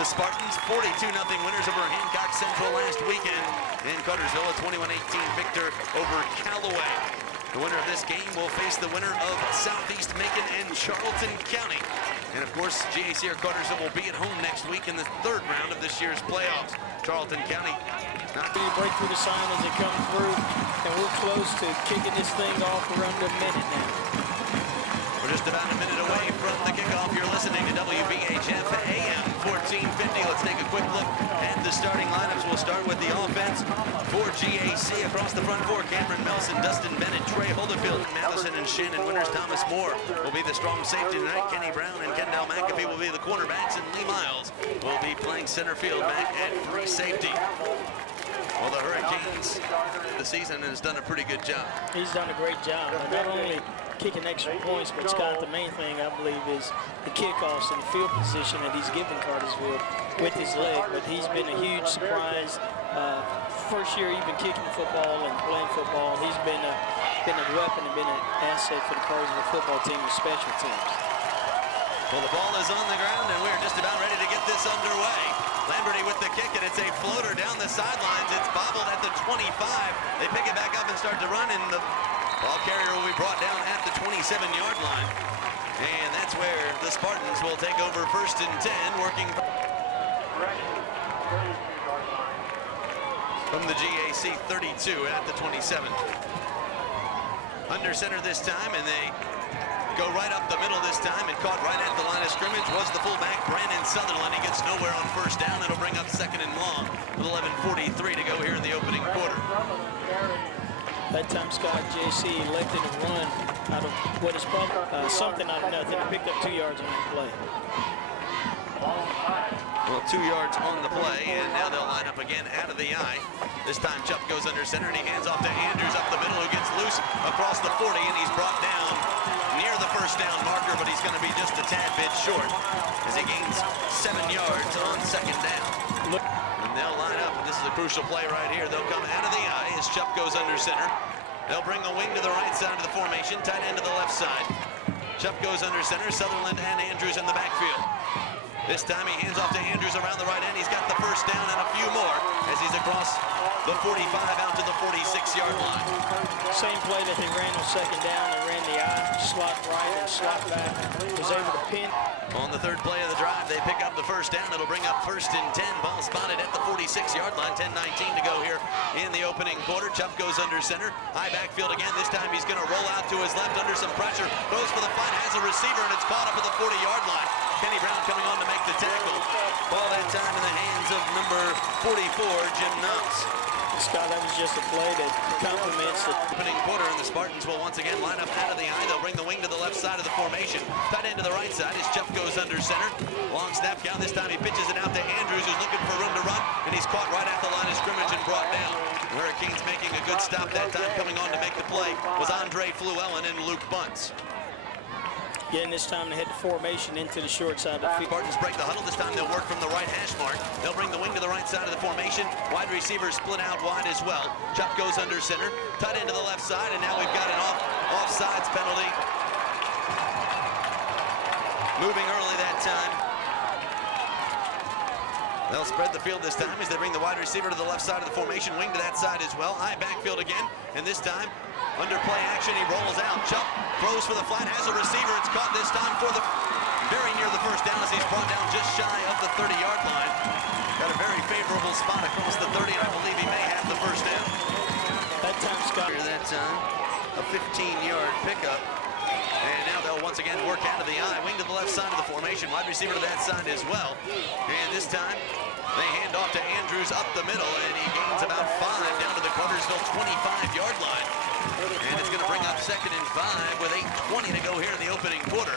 The Spartans 42-0 winners over Hancock Central last weekend. In Cartersville, a 21-18 victor over Callaway. The winner of this game will face the winner of Southeast Macon and Charlton County. And of course, GAC or Cartersville will be at home next week in the third round of this year's playoffs. Charlton County not to break through the sign as they come through, and we're close to kicking this thing off. We're under a minute now. We're just about a minute away from the kickoff. You're listening to WBHF AM 1450. Let's take a quick look at the starting lineups. We'll start with the offense for GAC. Across the front four, Cameron Melson, Dustin Bennett, Trey Holderfield, Madison and Shannon Winters. Thomas Moore will be the strong safety tonight. Kenny Brown and Kendall McAfee will be the cornerbacks, and Lee Miles will be playing center field back at free safety. Well, the Hurricanes this season has done a pretty good job. He's done a great job. Not only kicking extra points, but Scott, the main thing I believe is the kickoffs and the field position that he's given Cartersville with his leg. But he's been a huge surprise. First year he's been kicking football and playing football. He's been a weapon and been an asset for the Cartersville football team with special teams. Well, the ball is on the ground, and we're just about ready to get this underway. Lamberty with the kick, and it's a floater down the sidelines. It's bobbled at the 25. They pick it back up and start to run, and the ball carrier will be brought down at the 27-yard line. And that's where the Spartans will take over 1st and 10, working from the GAC 32 at the 27. Under center this time, and they go right up the middle this time, and caught right at the line of scrimmage was the fullback, Brandon Sutherland. He gets nowhere on 1st down. It'll bring up 2nd and long with 11:43 to go here in the opening quarter. That time, Scott, JC elected to run out of what is probably something out of nothing. He picked up 2 yards on the play. Well, 2 yards on the play, and now they'll line up again out of the eye. This time Chubb goes under center, and he hands off to Andrews up the middle, who gets loose across the 40, and he's brought down near the 1st down marker, but he's going to be just a tad bit short as he gains 7 yards on 2nd down. And they'll line up, and this is a crucial play right here. They'll come out of the eye as Chubb goes under center. They'll bring a wing to the right side of the formation, tight end to the left side. Chubb goes under center, Sutherland and Andrews in the backfield. This time he hands off to Andrews around the right end. He's got the 1st down and a few more as he's across the 45 out to the 46-yard line. Same play that they ran on 2nd down. They ran the eye, slot right and slot back. Was able to pin. On the 3rd play of the drive, they pick up the 1st down. It'll bring up 1st and 10. Ball spotted at the 46-yard line. 10-19 to go here in the opening quarter. Chubb goes under center. High backfield again. This time he's going to roll out to his left under some pressure. Goes for the flat, has a receiver, and it's caught up at the 40-yard line. Kenny Brown coming on to make the tackle. Ball that time in the hands of number 44, Jim Knox. Scott, that was just a play that complements the opening quarter, and the Spartans will once again line up out of the eye. They'll bring the wing to the left side of the formation. Tight end to the right side as Chubb goes under center. Long snap count. This time he pitches it out to Andrews, who's looking for room to run, and he's caught right at the line of scrimmage and brought down. The Hurricanes making a good stop that time. Coming on to make the play was Andre Fluellen and Luke Bunce. Again, this time they head the formation into the short side of the field. Spartans break the huddle. This time they'll work from the right hash mark. They'll bring the wing to the right side of the formation. Wide receivers split out wide as well. Chubb goes under center. Tight end to the left side, and now we've got an offsides penalty. Moving early that time. They'll spread the field this time as they bring the wide receiver to the left side of the formation. Wing to that side as well. High backfield again, and this time under play action, he rolls out. Chubb throws for the flat, has a receiver. It's caught this time for the very near the 1st down as he's brought down just shy of the 30-yard line. Got a very favorable spot across the 30, and I believe he may have the 1st down. That time, Scott. That time, a 15-yard pickup. And now they'll once again work out of the eye. Wing to the left side of the formation. Wide receiver to that side as well. And this time, they hand off to Andrews up the middle, and he gains about 5 down to the Cartersville 25-yard line. And it's going to bring up 2nd and 5 with 8:20 to go here in the opening quarter.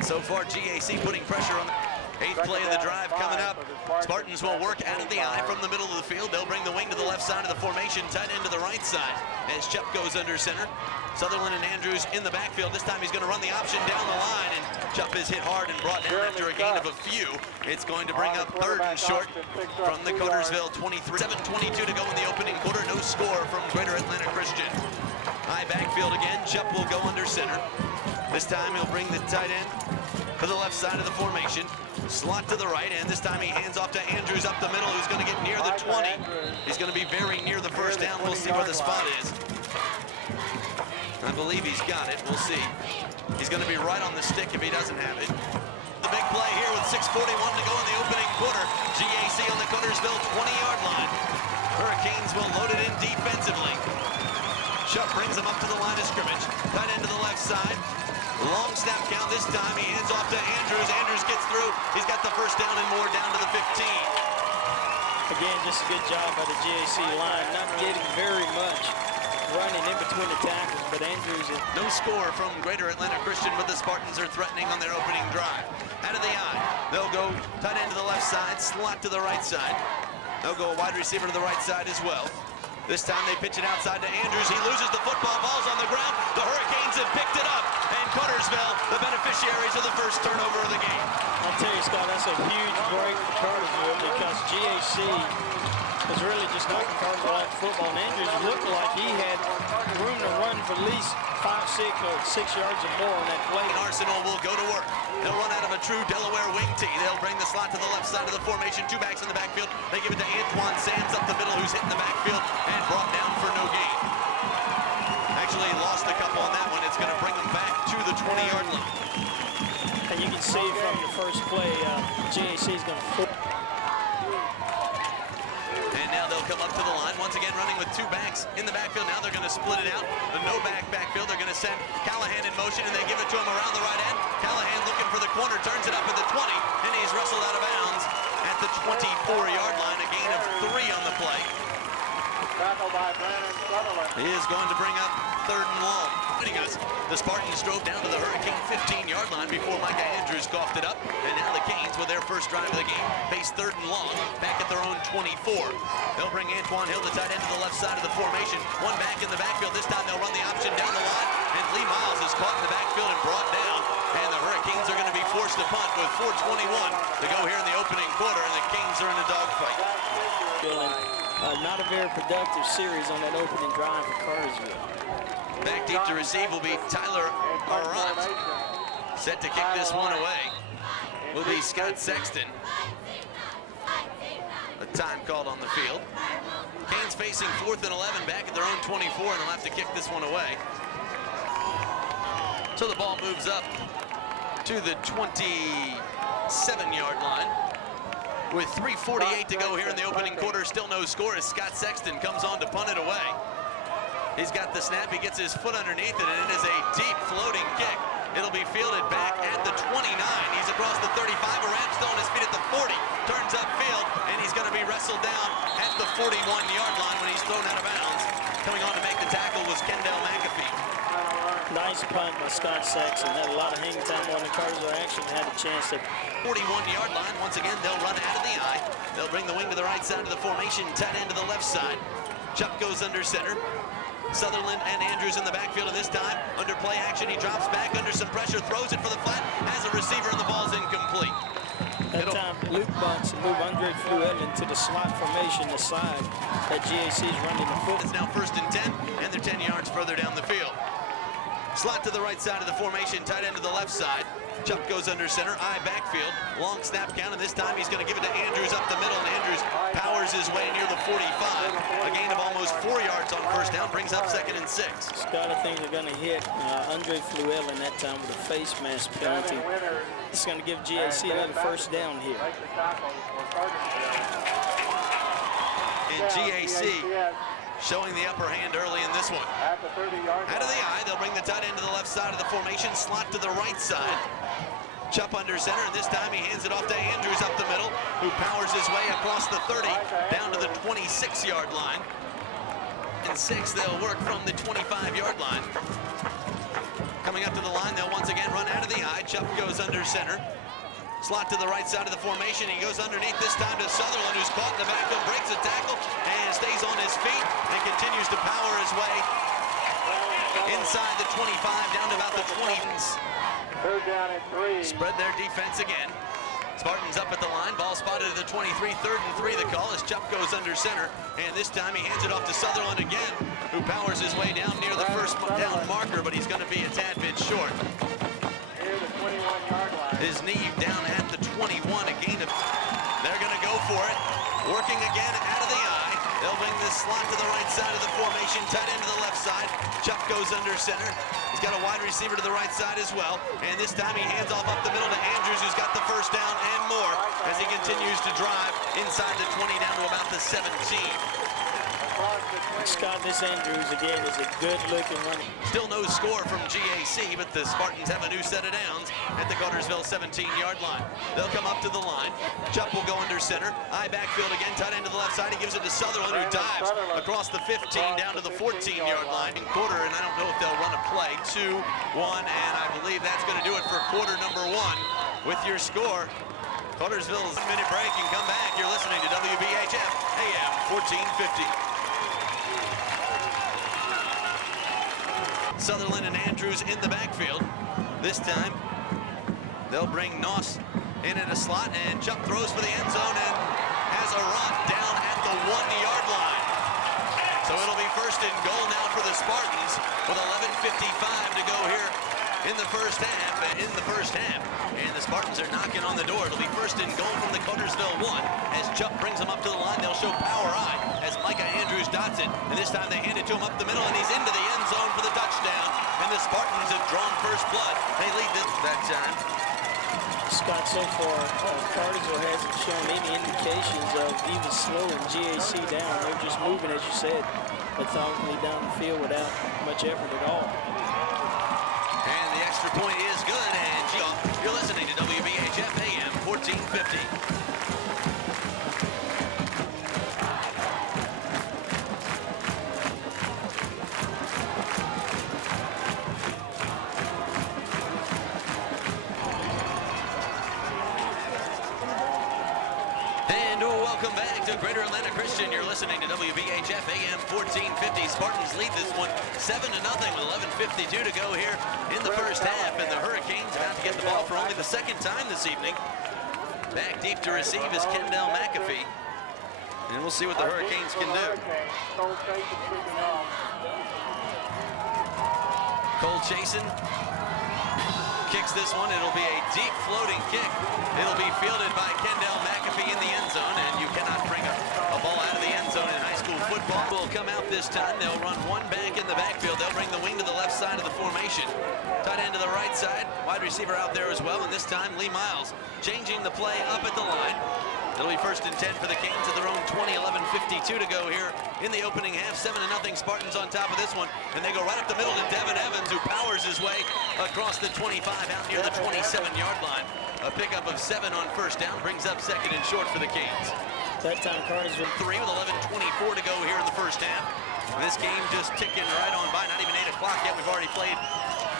So far, GAC putting pressure on the 8th play of the drive coming up. Spartans will work out of the eye from the middle of the field. They'll bring the wing to the left side of the formation, tight end to the right side as Chubb goes under center. Sutherland and Andrews in the backfield. This time he's going to run the option down the line, and Chubb is hit hard and brought down after a gain of a few. It's going to bring up 3rd and short from the Cartersville 23. 7:22 to go in the opening quarter. No score from Greater Atlanta Christian. High backfield again. Chubb will go under center. This time he'll bring the tight end to the left side of the formation. Slot to the right, and this time he hands off to Andrews up the middle, who's going to get near the 20. He's going to be very near the first down. We'll see where the spot is. I believe he's got it. We'll see. He's going to be right on the stick if he doesn't have it. The big play here with 6:41 to go in the opening quarter. GAC on the Cartersville 20-yard line. Hurricanes will load it in defensively. Chubb brings him up to the line of scrimmage. Tight end to the left side. Long snap count this time. He hands off to Andrews. Andrews gets through. He's got the first down and more down to the 15. Again, just a good job by the GAC line. Not getting very much running in between the tackles, but Andrews is... No score from Greater Atlanta Christian, but the Spartans are threatening on their opening drive. Out of the eye. They'll go tight end to the left side, slot to the right side. They'll go a wide receiver to the right side as well. This time they pitch it outside to Andrews. He loses the football. Ball's on the ground. The Hurricanes have picked it up. And Cartersville, the beneficiaries of the first turnover of the game. I'll tell you, Scott, that's a huge break for Cartersville because GAC was really just knocking Cartersville out of football. And Andrews looked like he had room to run for at least 5, 6, or 6 yards or more on that play. And Arsenal will go to work. They'll run out of a true Delaware wing tee. They'll bring the slot to the left side of the formation. 2 backs in the backfield. They give it to Antoine Sands up the middle, who's hitting the backfield and brought down for no gain. Actually lost a couple on that one. It's going to bring them back to the 20-yard line. And you can see from the first play, GAC is going to... And now they'll come up to the line. Once again, running with 2 backs in the backfield. Now they're going to split it out. The no-back backfield. They're going to send Callahan in motion, and they give it to him around the right end. Callahan looking for the corner, turns it up at the 20, and he's wrestled out of bounds at the 24-yard line. A gain of 3 on the play. He is going to bring up 3rd and long. The Spartans drove down to the Hurricane 15-yard line before Micah Andrews coughed it up. And now the Canes, with their first drive of the game, face 3rd and long back at their own 24. They'll bring Antoine Hill to tight end to the left side of the formation. 1 back in the backfield. This time they'll run the option down the line. And Lee Miles is caught in the backfield and brought down. And the Hurricanes are going to be forced to punt with 4:21 to go here in the opening quarter. And the Canes are in a dogfight. Not a very productive series on that opening drive for Cartersville. Back deep to receive will be Tyler Arant. Set to kick this one away will be Scott Sexton. A time called on the field. Canes facing 4th and 11 back at their own 24, and they'll have to kick this one away. So the ball moves up to the 27-yard line. With 3:48 to go here in the opening quarter, still no score as Scott Sexton comes on to punt it away. He's got the snap, he gets his foot underneath it, and it is a deep floating kick. It'll be fielded back at the 29. He's across the 35, Arant still on his feet at the 40, turns upfield, and he's gonna be wrestled down at the 41-yard line when he's thrown out of bounds. Coming on to make the tackle was Kendall McAfee. Nice punt by Scott Sexton. Had a lot of hang time on the Cartersville. Actually had a chance to... 41-yard line. Once again, they'll run out of the eye. They'll bring the wing to the right side of the formation, tight end to the left side. Chubb goes under center. Sutherland and Andrews in the backfield, and this time, under play action, he drops back under some pressure, throws it for the flat, has a receiver, and the ball's incomplete. That time, Luke bunts and move Andre Fluellen to the slot formation, the side that GAC is running the foot. It's now 1st and 10, and they're 10 yards further down the field. Slot to the right side of the formation, tight end to the left side. Chubb goes under center, eye backfield. Long snap count, and this time he's going to give it to Andrews up the middle, and Andrews powers his way near the 45. A gain of almost 4 yards on first down, brings up 2nd and 6. Scott, I think they're going to hit Andre Fluellen that time with a face mask penalty. It's going to give GAC another first down here. And GAC showing the upper hand early in this one. Out of the eye, they'll bring the tight end to the left side of the formation, slot to the right side. Chubb under center, and this time he hands it off to Andrews up the middle, who powers his way across the 30 down to the 26-yard line. And 6, they'll work from the 25-yard line. Coming up to the line, they'll once again run out of the eye. Chubb goes under center. Slot to the right side of the formation. He goes underneath this time to Sutherland, who's caught in the backfield, breaks a tackle, and stays on his feet and continues to power his way inside the 25 down to about the 20s. 3rd down and 3. Spread their defense again. Spartans up at the line. Ball spotted at the 23. 3rd and 3 the call as Chubb goes under center. And this time he hands it off to Sutherland again, who powers his way down near the first down marker, but he's going to be a tad bit short. Near the 21-yard line. his knee down at the 21, a gain of. They're going to go for it. Working again out of the eye. They'll bring this slot to the right side of the formation, tight end to the left side. Chuck goes under center. He's got a wide receiver to the right side as well. And this time he hands off up the middle to Andrews, who's got the first down and more as he continues to drive inside the 20 down to about the 17. Scott, this Andrews again is a good-looking running. Still no score from GAC, but the Spartans have a new set of downs at the Cartersville 17-yard line. They'll come up to the line. Chuck will go under center. Eye backfield again, tight end to the left side. He gives it to Sutherland, who dives across the 15 down to the 14-yard line in quarter, and I don't know if they'll run a play. 2-1, and I believe that's going to do it for quarter number 1 with your score. Cartersville's minute break and come back. You're listening to WBHF AM 1450. Sutherland and Andrews in the backfield. This time, they'll bring Noss in at a slot, and Chuck throws for the end zone and has a run down at the 1-yard line. So it'll be first and goal now for the Spartans with 11:55 to go here in the first half. And the Spartans are knocking on the door. It'll be first and goal from the Cartersville 1. As Chuck brings them up to the line, they'll show power eye as Micah Andrews dots it. And this time they hand it to him up the middle, and he's into the end zone for the touchdown. And the Spartans have drawn first blood. They lead this that time. Scott, so far, Cartersville hasn't shown any indications of even slowing GAC down. They're just moving, as you said, methodically down the field without much effort at all. And the extra point is good, and you're listening to WBHF AM 1450. And welcome back to Greater Atlanta Christian. You're listening to WBHF AM 1450. Spartans lead this one 7-0 with 11:52 to go here in the first half. And the Hurricanes about to get the ball for only the second time this evening. Back deep to receive is Kendall McAfee. And we'll see what the Hurricanes can do. Cole Chasen kicks this one. It'll be a deep floating kick. It'll be fielded by Kendall McAfee in the end zone, and you cannot bring a ball out of the end zone in high school football. Will come out this time. They'll run one back in the backfield. They'll bring the wing to the left side of the formation. Tight end to the right side. Wide receiver out there as well, and this time Lee Miles changing the play up at the line. It'll be first and 10 for the Canes at their own 20, 11:52 to go here in the opening half. 7-0 Spartans on top of this one, and they go right up the middle to Devin Evans, who powers his way across the 25 out near the 27-yard line. A pickup of 7 on first down brings up second and short for the Canes. That time Cartersville 3 with 11:24 to go here in the first half. And this game just ticking right on by. Not even 8 o'clock yet. We've already played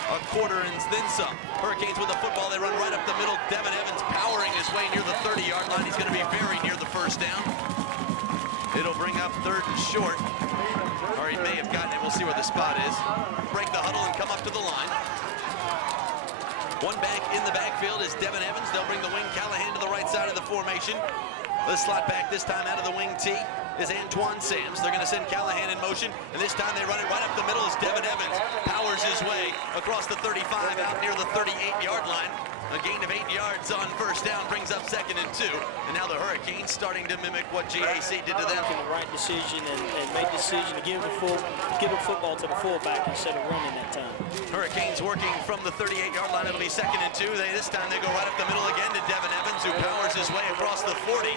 a quarter and then some. Hurricanes with the football. They run right up the middle. Devin Evans powering his way near the 30-yard line. He's going to be very near the first down. It'll bring up third and short. Or he may have gotten it. We'll see where the spot is. Break the huddle and come up to the line. One back in the backfield is Devin Evans. They'll bring the wing Callahan to the right side of the formation. The slot back this time out of the wing T is Antoine Sams. They're going to send Callahan in motion, and this time they run it right up the middle as Devin Evans powers his way across the 35 out near the 38-yard line. A gain of 8 yards on first down brings up second and 2. And now the Hurricanes starting to mimic what GAC did to them. Making the right decision and make the decision to give the football to the fullback instead of running that time. Hurricanes working from the 38-yard line. It'll be second and 2. This time they go right up the middle again to Devin Evans, who powers his way across the 40.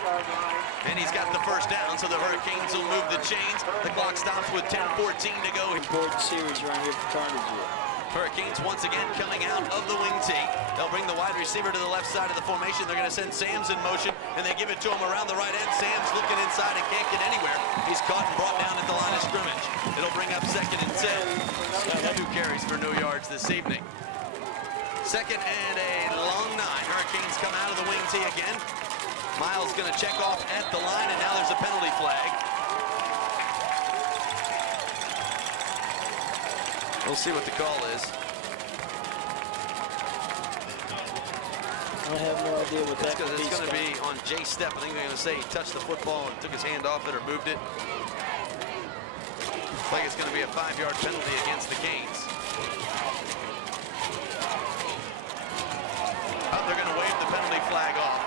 And he's got the first down, so the Hurricanes will move the chains. The clock stops with 10:14 to go. Important series right here for Cartersville. Hurricanes once again coming out of the wing tee. They'll bring the wide receiver to the left side of the formation. They're going to send Sams in motion, and they give it to him around the right end. Sams looking inside and can't get anywhere. He's caught and brought down at the line of scrimmage. It'll bring up second and 10. 2 carries for no yards this evening. Second and a long 9. Hurricanes come out of the wing tee again. Miles going to check off at the line, and now there's a penalty flag. We'll see what the call is. I have no idea what that is. It's going to be on Jay Stepp. I think they're going to say he touched the football and took his hand off it or moved it. Looks like it's going to be a 5-yard penalty against the Canes. Oh, they're going to flag off.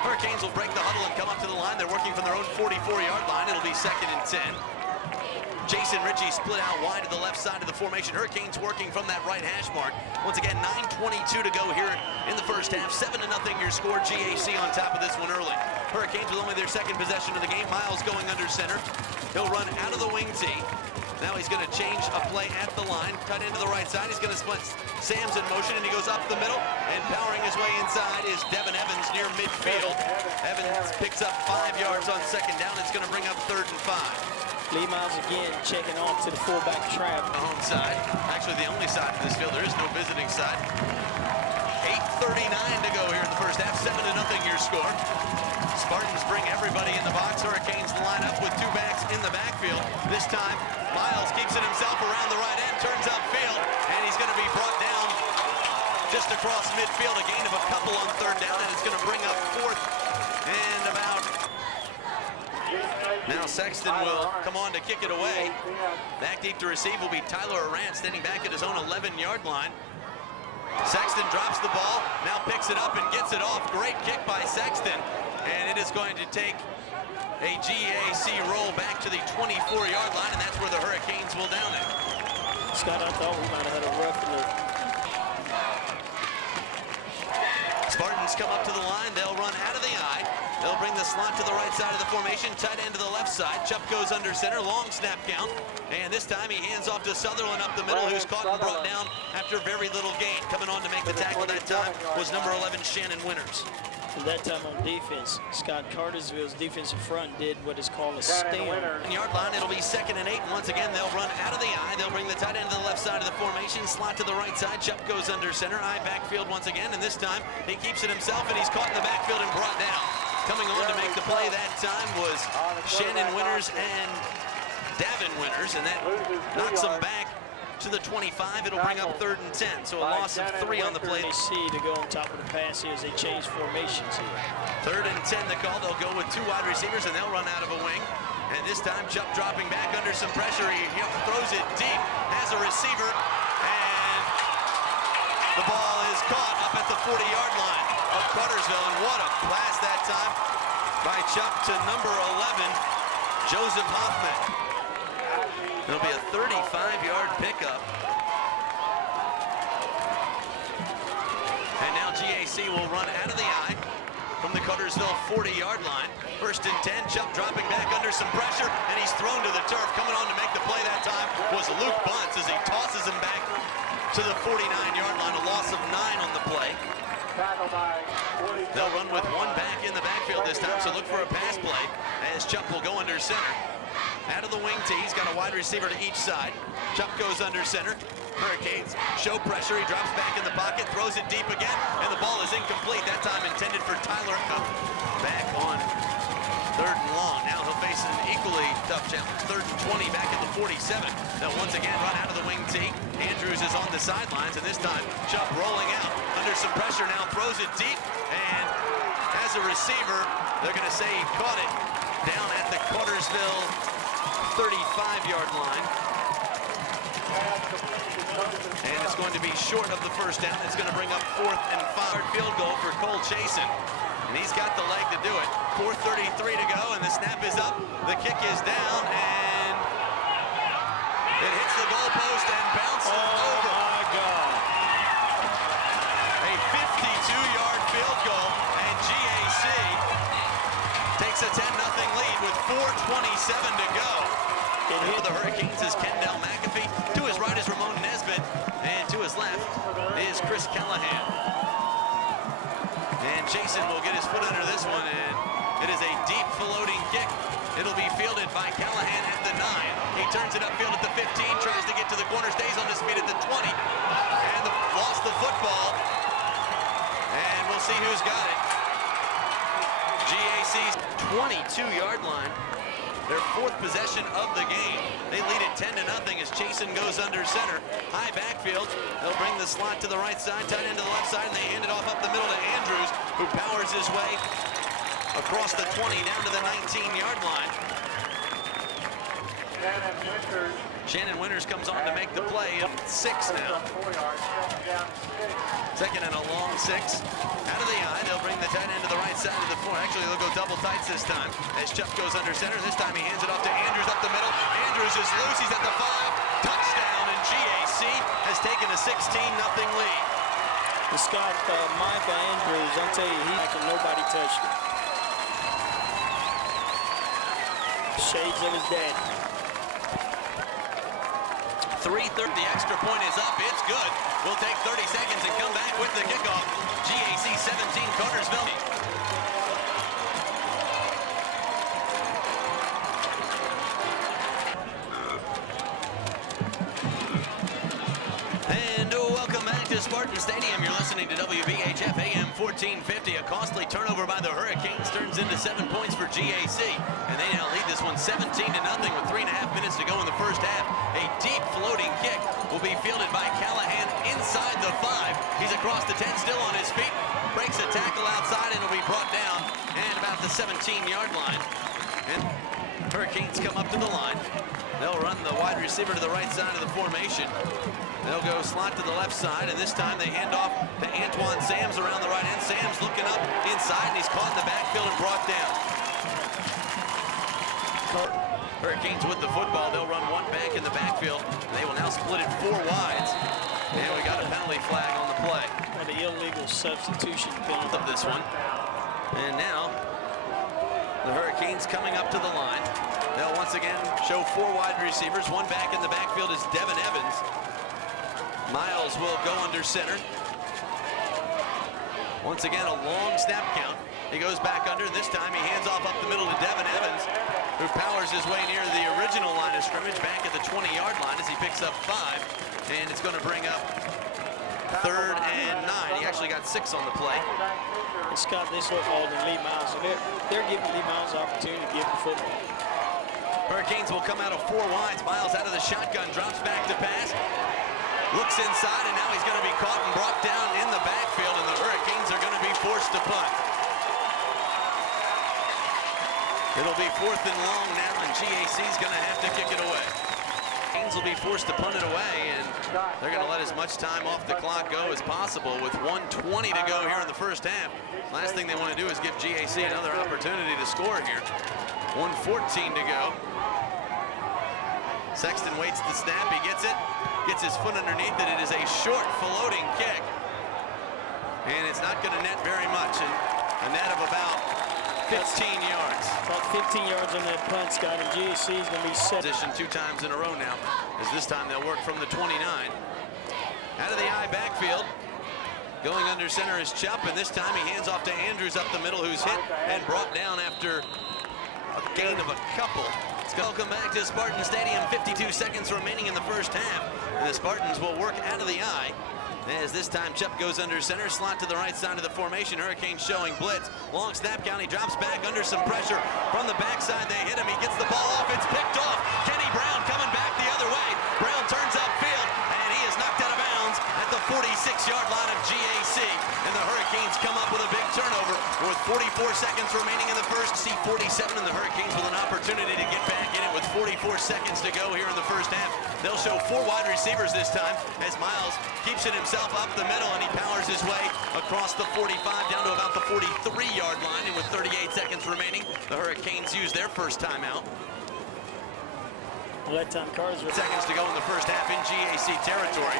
Hurricanes will break the huddle and come up to the line. They're working from their own 44-yard line. It'll be 2nd and 10. Jason Ritchie split out wide to the left side of the formation. Hurricanes working from that right hash mark. Once again, 9:22 to go here in the first half. 7-0 your score. GAC on top of this one early. Hurricanes with only their second possession of the game. Miles going under center. He'll run out of the wing tee. Now he's going to change a play at the line. Cut into the right side. He's going to split Sam's in motion, and he goes up the middle. And powering his way inside is Devin Evans near midfield. Evans picks up 5 yards on 2nd down. It's going to bring up 3rd and 5. Lee Miles again checking off to the fullback trap. The home side, actually the only side of this field. There is no visiting side. 8:39 to go here in the first half. 7-0 your score. Spartans bring everybody in the box. Hurricanes line up with 2 backs in the backfield. This time, Miles keeps it himself around the right end, turns upfield, and he's going to be brought down just across midfield. A gain of a couple on 3rd down, and it's going to bring up 4th and about. Now Sexton will come on to kick it away. Back deep to receive will be Tyler Arant, standing back at his own 11-yard line. Sexton drops the ball, now picks it up and gets it off. Great kick by Sexton, and it is going to take a GAC roll back to the 24-yard line, and that's where the Hurricanes will down it. Scott, I thought we might have had a rough look. Spartans come up to the line. They'll run out of the eye. They'll bring the slot to the right side of the formation. Tight end to the left side. Chubb goes under center. Long snap count. And this time he hands off to Sutherland up the middle, who's caught and brought down after very little gain. Coming on to make the tackle that time was number 11, Shannon Winters. And that time on defense, Scott, Cartersville's defensive front did what is called a stand. Yard line, it'll be 2nd and 8. Once again, they'll run out of the eye. They'll bring the tight end to the left side of the formation. Slot to the right side. Chubb goes under center. Eye backfield once again, and this time he keeps it himself, and he's caught in the backfield and brought down. Coming on to make the play that time was Shannon Winters and Davin Winters, and that knocks them back to the 25. It'll bring up 3rd and 10. So a loss of 3 on the play. GAC to go on top of the pass here as they change formations here. 3rd and 10 the call. They'll go with 2 wide receivers, and they'll run out of a wing. And this time, Chubb dropping back under some pressure. He throws it deep, has a receiver, and the ball is caught up at the 40-yard line of Cartersville. And what a pass that time by Chubb to number 11, Joseph Hoffman. It'll be a 35-yard pickup. And now GAC will run out of the eye from the Cartersville 40-yard line. 1st and 10, Chubb dropping back under some pressure, and he's thrown to the turf. Coming on to make the play that time was Luke Bunce as he tosses him back to the 49-yard line. A loss of 9 on the play. They'll run with 1 back in the backfield this time, so look for a pass play as Chubb will go under center. Out of the wing tee, he's got a wide receiver to each side. Chubb goes under center. Hurricanes show pressure. He drops back in the pocket, throws it deep again, and the ball is incomplete. That time intended for Tyler. Back on 3rd and long. Now he'll face an equally tough challenge. 3rd and 20 back at the 47. They'll once again run out of the wing tee. Andrews is on the sidelines, and this time Chubb rolling out. Under some pressure now, throws it deep, and as a receiver, they're going to say he caught it down at the Cartersville 35-yard line. And it's going to be short of the 1st down. It's going to bring up 4th and 5. Field goal for Cole Chasen. And he's got the leg to do it. 4:33 to go, and the snap is up. The kick is down, and it hits the goalpost and bounces over. Oh, my God. A 52-yard field goal, and GAC takes a 10-0 lead with 4:27 to go. For the Hurricanes is Kendall McAfee. To his right is Ramon Nesbitt, and to his left is Chris Callahan. And Jason will get his foot under this one, and it is a deep floating kick. It'll be fielded by Callahan at the 9. He turns it upfield at the 15, tries to get to the corner, stays on his feet at the 20, and lost the football. And we'll see who's got it. GAC's 22-yard line. Their 4th possession of the game. They lead it 10-0 as Chasen goes under center. High backfield. They'll bring the slot to the right side, tight end to the left side, and they hand it off up the middle to Andrews, who powers his way across the 20 down to the 19-yard line. Shannon Winters Shannon Winters comes on to make the play. 6 now. Second and a long 6. Out of the eye, they'll bring the tight end to the right side of the floor. Actually, they'll go double tights this time. As Chubb goes under center, this time he hands it off to Andrews up the middle. Andrews is loose, he's at the 5. Touchdown, and GAC has taken a 16-0 lead. Scott, Micah Andrews, I'll tell you, nobody touched him. Shades of his dad. 3:30, the extra point is up, it's good. We'll take 30 seconds and come back with the kickoff. GAC 17, Cartersville. And welcome back to Spartan Stadium. You're listening to WBHF AM 1450. A costly turnover by the Hurricanes turns into 7 points for GAC. And they now lead this one 17-0 with 3.5 minutes to go in the first half. A deep floating kick will be fielded by Callahan inside the 5. He's across the 10, still on his feet. Breaks a tackle outside and will be brought down and about the 17-yard line. And Hurricanes come up to the line. They'll run the wide receiver to the right side of the formation. They'll go slot to the left side, and this time they hand off to Antoine Sams around the right end. Sams looking up inside, and he's caught in the backfield and brought down. Hurricanes with the football. They'll run one back in the backfield. They will now split it 4 wides. And we got a penalty flag on the play. And the illegal substitution penalty of this one. And now the Hurricanes coming up to the line. They'll once again show 4 wide receivers. One back in the backfield is Devin Evans. Miles will go under center. Once again, a long snap count. He goes back under. This time he hands off up the middle to Devin Evans, who powers his way near the original line of scrimmage back at the 20-yard line as he picks up 5. And it's going to bring up 3rd and 9. He actually got 6 on the play. And Scott, this football to Lee Miles. So they're giving Lee Miles an opportunity to give the football. Hurricanes will come out of 4 wides. Miles out of the shotgun, drops back to pass. Looks inside, and now he's going to be caught and brought down in the backfield, and the Hurricanes are going to be forced to punt. It'll be 4th and long now, and GAC's going to have to kick it away. Hurricanes will be forced to punt it away, and they're going to let as much time off the clock go as possible with 1:20 to go here in the first half. Last thing they want to do is give GAC another opportunity to score here. 1:14 to go. Sexton waits the snap, he gets it, gets his foot underneath it. It is a short floating kick, and it's not going to net very much, and a net of about 15 yards. About 15 yards on that punt, Scott, and GAC is going to be set. Position 2 times in a row now, as this time they'll work from the 29. Out of the eye backfield, going under center is Chubb, and this time he hands off to Andrews up the middle, who's hit and brought down after a gain of a couple. Welcome back to Spartan Stadium. 52 seconds remaining in the first half. And the Spartans will work out of the eye. As this time Chubb goes under center, slot to the right side of the formation. Hurricanes showing blitz. Long snap count, he drops back under some pressure. From the backside they hit him, he gets the ball off, it's picked off. Kenny Brown coming back the other way. Brown turns upfield, and he is knocked out of bounds at the 46-yard line of GAC. And the Hurricanes come up with a big turnover with 44 seconds remaining in the first. C-47, and the Hurricanes with an opportunity to get back in it with 44 seconds to go here in the first half. They'll show 4 wide receivers this time as Miles keeps it himself up the middle, and he powers his way across the 45 down to about the 43-yard line. And with 38 seconds remaining, the Hurricanes use their first timeout. Well, that time Cartersville. Seconds to go in the first half in GAC territory.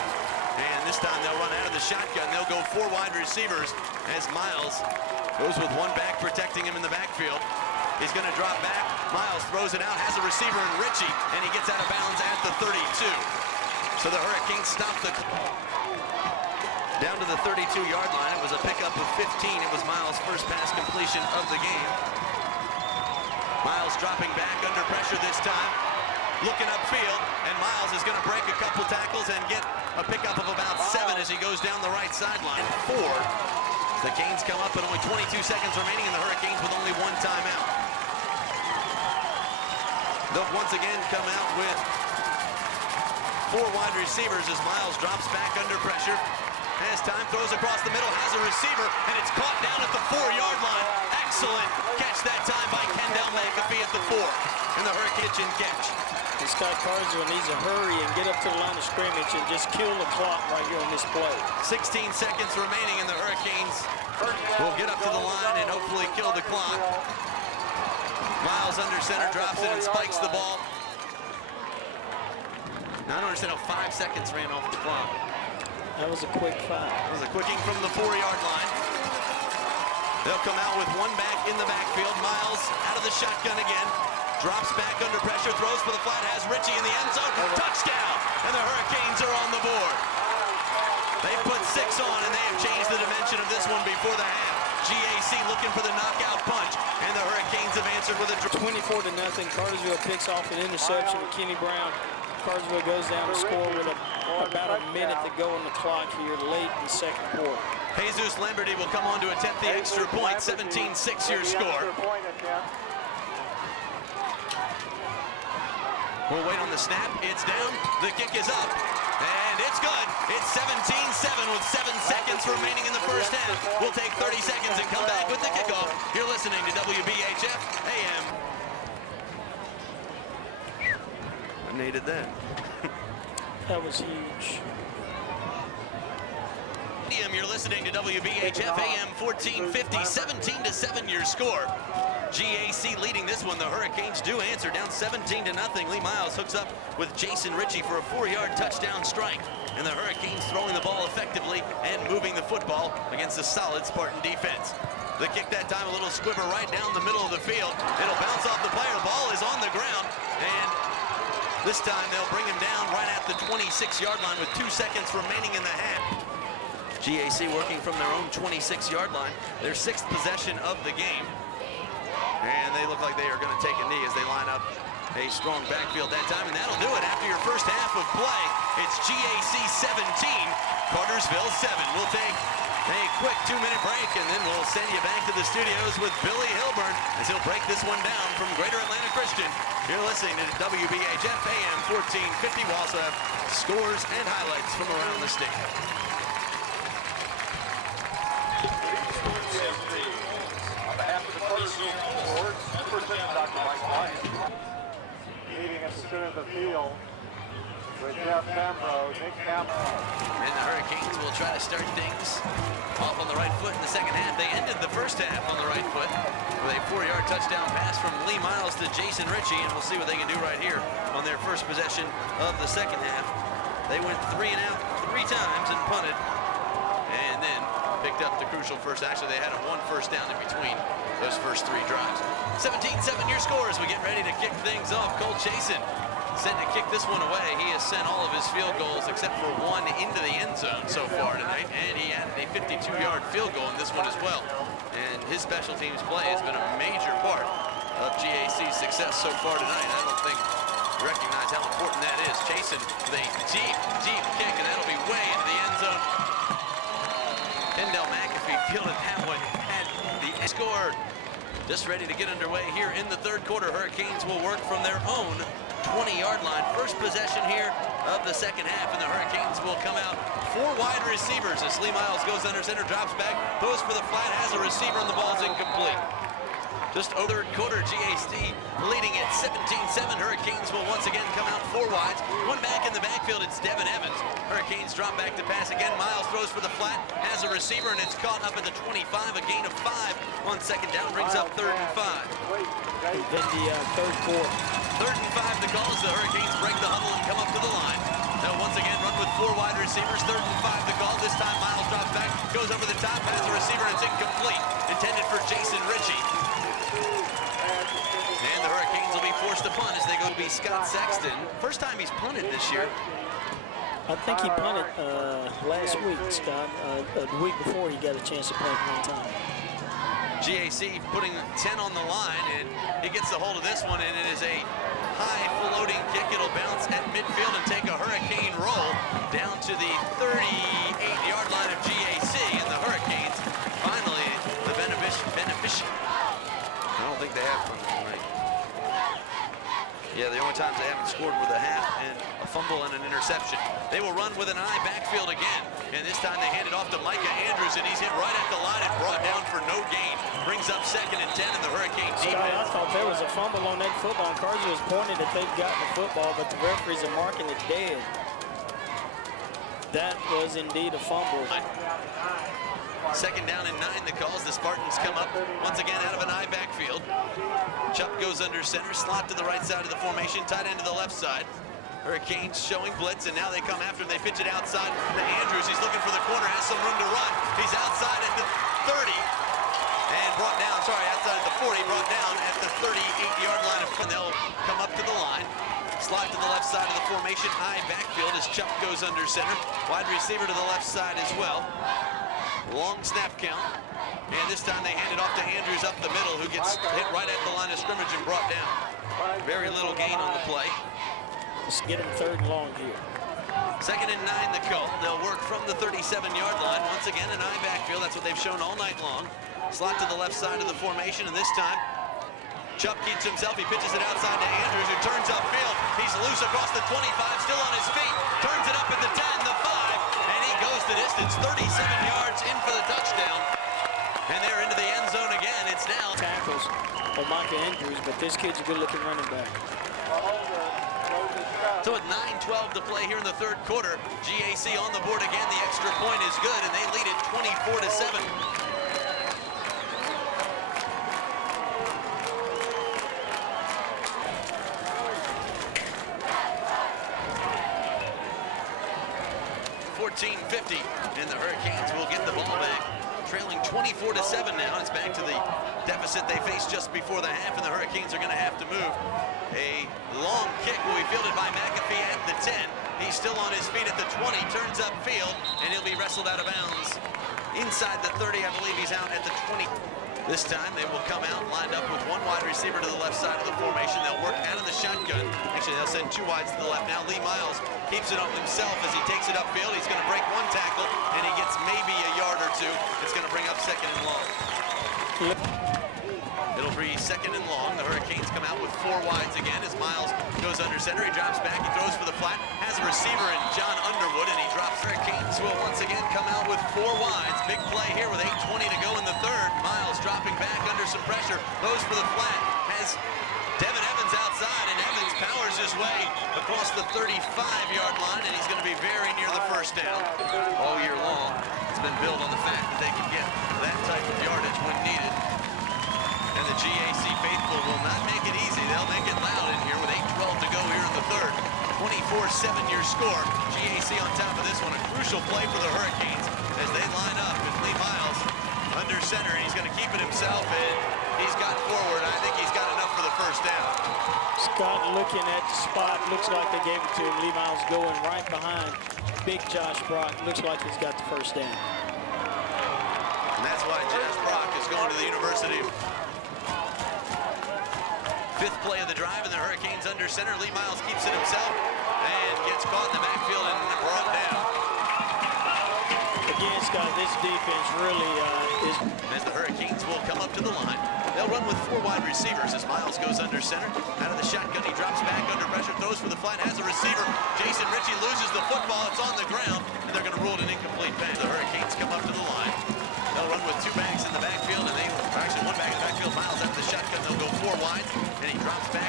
And this time they'll run out of the shotgun. They'll go 4 wide receivers as Miles goes with 1 back protecting him in the backfield. He's going to drop back. Miles throws it out, has a receiver in Ritchie, and he gets out of bounds at the 32. So the Hurricanes stop the down to the 32-yard line. It was a pickup of 15. It was Miles' first pass completion of the game. Miles dropping back under pressure this time, looking upfield, and Miles is going to break a couple tackles and get a pickup of about 7 as he goes down the right sideline. 4. The Canes come up, and only 22 seconds remaining, and the Hurricanes with only 1 timeout. They'll once again come out with 4 wide receivers as Miles drops back under pressure. Has time, throws across the middle, has a receiver, and it's caught down at the 4-yard line. Excellent catch that time by Kendall McAfee at the 4, and the Hurricane catch. And Scott Cartersville needs to hurry and get up to the line of scrimmage and just kill the clock right here on this play. 16 seconds remaining, and the Hurricanes will get up to the line and hopefully kill the clock. Miles under center, drops it and spikes the ball. Now, I don't understand how 5 seconds ran off the clock. That was a quick 5. It was a quicking from the 4-yard line. They'll come out with one back in the backfield. Miles out of the shotgun again. Drops back under pressure, throws for the flat, has Ritchie in the end zone. Touchdown! And the Hurricanes are on the board. They put 6 on, and they have changed the dimension of this one before the half. GAC looking for the knockout punch, and the Hurricanes have answered with a 24-0. Cartersville picks off an interception with Kenny Brown. Cartersville goes down to score with about a minute to go on the clock here late in the second quarter. Jesus Lamberty will come on to attempt the extra point. 17-6 your score. We'll wait on the snap. It's down. The kick is up. And it's good. It's 17-7 with 7 seconds remaining in the first half. We'll take 30 seconds and come back with the kickoff. You're listening to WBHF AM. I needed that. That was huge. You're listening to WBHF AM 1450, 17-7 your score. GAC leading this one. The Hurricanes do answer, down 17-0. Lee Miles hooks up with Jason Ritchie for a 4-yard touchdown strike. And the Hurricanes throwing the ball effectively and moving the football against a solid Spartan defense. The kick that time, a little squibber right down the middle of the field. It'll bounce off the player. The ball is on the ground. And this time they'll bring him down right at the 26-yard line with 2 seconds remaining in the half. GAC working from their own 26-yard line. Their 6th possession of the game. And they look like they are going to take a knee as they line up a strong backfield that time. And that'll do it after your first half of play. It's GAC 17, Cartersville 7. We'll take a quick 2-minute break, and then we'll send you back to the studios with Billy Hilburn as he'll break this one down from Greater Atlanta Christian. You're listening to WBHF AM 1450. We'll also have scores and highlights from around the state. Leading at the center of the field with Jeff Cambro, Nick Cambro. And the Hurricanes will try to start things off on the right foot in the second half. They ended the first half on the right foot with a 4-yard touchdown pass from Lee Miles to Jason Ritchie, and we'll see what they can do right here on their first possession of the second half. They went 3 and out 3 times and punted, and then picked up the crucial first. Actually, they had a 1 first down in between those first 3 drives. 17-7 your score as we get ready to kick things off. Cole Chasen sent to kick this one away. He has sent all of his field goals except for 1 into the end zone so far tonight, and he added a 52-yard field goal in this one as well. And his special teams play has been a major part of GAC's success so far tonight. I don't think you recognize how important that is. Chasen with a deep, deep kick, and that'll be way into the end zone. Kendall McAfee fielded that one at the score. Just ready to get underway here in the third quarter. Hurricanes will work from their own 20-yard line. First possession here of the second half, and the Hurricanes will come out 4 wide receivers as Lee Miles goes under center, drops back, throws for the flat, has a receiver, and the ball's incomplete. Just over third quarter, GAC leading at 17-7. Hurricanes will once again come out 4 wides. 1 back in the backfield, it's Devin Evans. Hurricanes drop back to pass again. Miles throws for the flat, has a receiver, and it's caught up at the 25. A gain of 5 on second down, brings up 3rd and 5. Then the third quarter. 3rd and 5 the call as the Hurricanes break the huddle and come up to the line. They'll once again run with 4 wide receivers. 3rd and 5 the call. This time Miles drops back, goes over the top, has a receiver, and it's incomplete. Intended for Jason Ritchie. And the Hurricanes will be forced to punt as they go to be Scott Sexton. First time he's punted this year. I think he punted last week, Scott. The week before he got a chance to punt 1 time. GAC putting 10 on the line, and he gets a hold of this one, and it is a high floating kick. It'll bounce at midfield and take a Hurricane roll down to the 38-yard line of GAC, and the Hurricanes finally the beneficiary. I don't think they have one tonight. Yeah, the only times they haven't scored were the half and a fumble and an interception. They will run with an eye backfield again, and this time they hand it off to Micah Andrews, and he's hit right at the line and brought down for no gain. Brings up 2nd and 10 in the Hurricane defense. I thought there was a fumble on that football. Cartersville was pointing that they've gotten the football, but the referees are marking it dead. That was indeed a fumble. 2nd down and 9, the calls. The Spartans come up once again out of an eye backfield. Chuck goes under center, slot to the right side of the formation, tight end to the left side. Hurricanes showing blitz, and now they come after him. They pitch it outside to Andrews. He's looking for the corner, has some room to run. He's outside at the 30 and brought down, outside at the 40, brought down at the 38-yard line. And they'll come up to the line. Slide to the left side of the formation, eye backfield as Chuck goes under center. Wide receiver to the left side as well. Long snap count, and this time they hand it off to Andrews up the middle, who gets hit right at the line of scrimmage and brought down. Very little gain on the play. Let's get him 3rd and long here. 2nd and 9, the call. They'll work from the 37-yard line. Once again, an eye backfield. That's what they've shown all night long. Slot to the left side of the formation, and this time Chubb keeps himself. He pitches it outside to Andrews, who turns upfield. He's loose across the 25, still on his feet. Turns it up at the 10, the 5, and he goes the distance. 37 yards in for the touchdown. And they're into the end zone again. It's now tackles for Micah Andrews, but this kid's a good-looking running back. So with 9:12 to play here in the 3rd quarter, GAC on the board again. The extra point is good, and they lead it 24-7. .50, and the Hurricanes will get the ball back. Trailing 24-7 now. It's back to the deficit they faced just before the half, and the Hurricanes are going to have to move. A long kick will be fielded by McAfee at the 10. He's still on his feet at the 20, turns upfield, and he'll be wrestled out of bounds. Inside the 30, I believe he's out at the 20. This time they will come out lined up with one wide receiver to the left side of the formation. They'll work out of the shotgun. Actually, they'll send 2 wides to the left. Now Lee Miles keeps it up himself as he takes it upfield. He's going to break 1 tackle, and he gets maybe a yard or 2. It's going to bring up 2nd and long. It'll be 2nd and long. The Hurricanes come out with 4 wides again as Miles goes under center. He drops back. He throws for the flat. Has a receiver in John Underwood, and he drops. Hurricanes will once again come out with 4 wides. Big play here with 8:20 to go in the 3rd. Miles dropping back under some pressure. Goes for the flat. Has Devin Evans outside, and Evans powers his way across the 35-yard line, and he's going to be very near the 1st down. All year long, it's been built on the fact that they can get that type of yardage when needed. And the GAC faithful will not make it easy. They'll make it loud in here with 8:12 to go here in the 3rd. 24-7 your score. GAC on top of this one. A crucial play for the Hurricanes as they line up with Lee Miles under center. He's going to keep it himself, and he's got forward. I think he's got enough for the 1st down. Scott looking at the spot. Looks like they gave it to him. Lee Miles going right behind big Josh Brock. Looks like he's got the 1st down. And that's why Josh Brock is going to the University. 5th play of the drive, and the Hurricanes under center. Lee Miles keeps it himself and gets caught in the backfield and brought down. Again, Scott, this defense really is... As the Hurricanes will come up to the line, they'll run with 4 wide receivers as Miles goes under center. Out of the shotgun, he drops back under pressure, throws for the flat, has a receiver. Jason Ritchie loses the football. It's on the ground, and they're going to rule it an incomplete pass. The Hurricanes come up to the line. They'll run with 2 backs in the backfield, and actually 1 back in the backfield. Miles out of the shotgun. They'll go 4 wide, and he drops back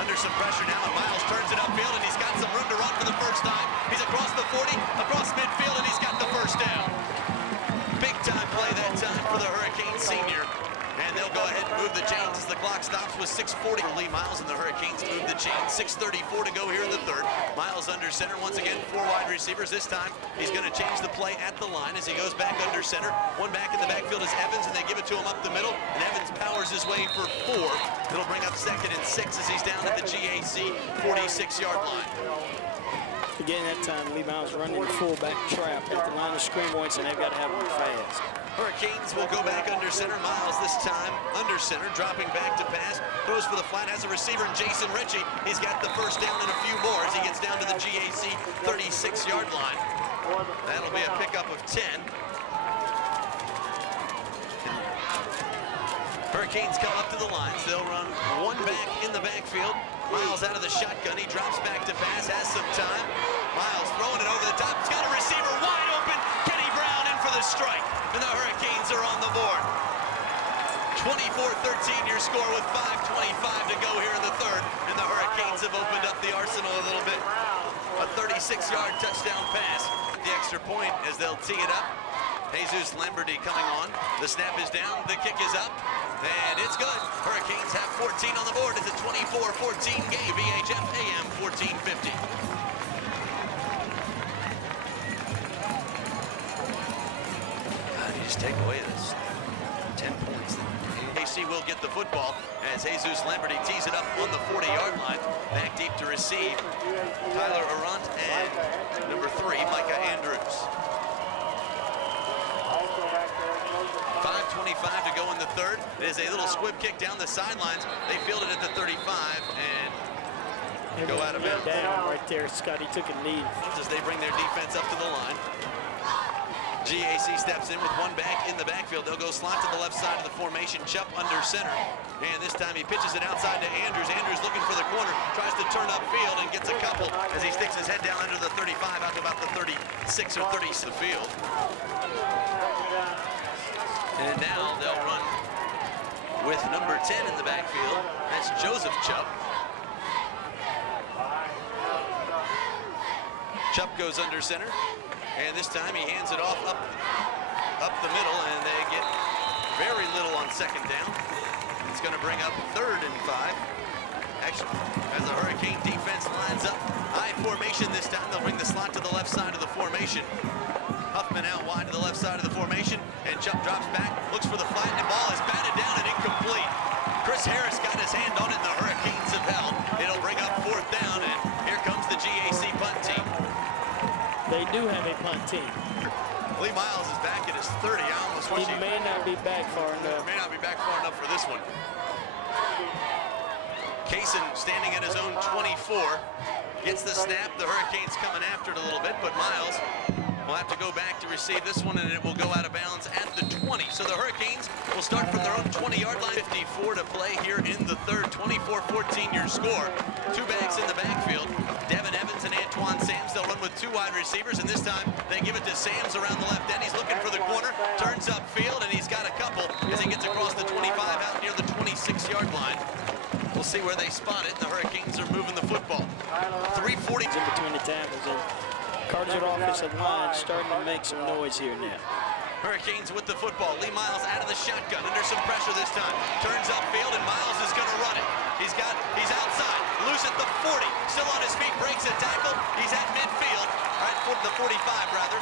under some pressure now, and Miles turns it upfield, and he's got some room to run for the 1st time. He's across the 40, across midfield, and he's got the 1st down. Big time play that time for the Hurricane senior. And they'll go ahead and move the chains as the clock stops with 6:40 for Lee Miles, and the Hurricanes move the chains. 6:34 to go here in the 3rd. Miles under center. Once again, 4 wide receivers. This time, he's going to change the play at the line as he goes back under center. 1 back in the backfield is Evans, and they give it to him up the middle. And Evans powers his way for 4. It'll bring up 2nd and 6 as he's down at the GAC 46-yard line. Again, that time, Lee Miles running the fullback trap at the line of scrimmage points, and they've got to have him fast. Hurricanes will go back under center. Miles this time under center, dropping back to pass. Throws for the flat, has a receiver in Jason Ritchie. He's got the 1st down and a few more as he gets down to the GAC 36-yard line. That'll be a pickup of 10. Hurricanes come up to the lines. They'll run 1 back in the backfield. Miles out of the shotgun. He drops back to pass, has some time. Miles throwing it over the top. He's got a receiver wide open. Kenny Brown in for the strike. And the Hurricanes are on the board. 24-13 your score with 5:25 to go here in the third. And the Hurricanes have opened up the arsenal a little bit. A 36-yard touchdown pass. The extra point as they'll tee it up. Jesus Lamberty coming on. The snap is down. The kick is up. And it's good. Hurricanes have 14 on the board. It's a 24-14 game. VHF AM 1450. You just take away this 10 points. GAC will get the football as Jesus Lamberty tees it up on the 40-yard line. Back deep to receive. Tyler Arunt and number 3, Micah Andrews. 5:25 to go in the third. It is a little squib kick down the sidelines. They field it at the 35 and go out of bounds. Down right there, Scotty took a knee. As they bring their defense up to the line. GAC steps in with one back in the backfield. They'll go slot to the left side of the formation. Chubb under center. And this time he pitches it outside to Andrews. Andrews looking for the corner. Tries to turn upfield and gets a couple as he sticks his head down under the 35 out to about the 36 or 30 the field. And now they'll run with number 10 in the backfield. That's Joseph Chubb. Chubb goes under center. And this time he hands it off up the middle, and they get very little on second down. It's going to bring up 3rd and 5. Actually, as the Hurricane defense lines up, high formation this time. They'll bring the slot to the left side of the formation. Huffman out wide to the left side of the formation, and Chubb drops back, looks for the flat, and the ball is batted down and incomplete. Chris Harris got his hand on it, and the Hurricanes have held. It'll bring up 4th down, and here comes the GAC punt team. They do have a punt team. Lee Miles is back at his 30. I almost wish He may not be back far enough. May not be back far enough for this one. Kaysen standing at his own 24. Gets the snap. The Hurricanes coming after it a little bit, but Miles will have to go back to receive this one, and it will go out of bounds at the 20. So the Hurricanes will start from their own 20-yard line. 54 to play here in the third. 24-14 your score. 2 backs in the backfield. Devin Evans and Antoine Sams. They'll run with 2 wide receivers, and this time they give it to Sams around the left end. He's looking for the corner, turns upfield, and he's got a couple as he gets across the 25 out near the 26-yard line. We'll see where they spot it. The Hurricanes are moving the football. 3:40 in between the tackles. Cartersville offensive line starting to make some noise here now. Hurricanes with the football. Lee Miles out of the shotgun, under some pressure this time. Turns upfield, and Miles is going to run it. He's outside, loose at the 40. Still on his feet, breaks a tackle. He's at midfield, right for the 45 rather,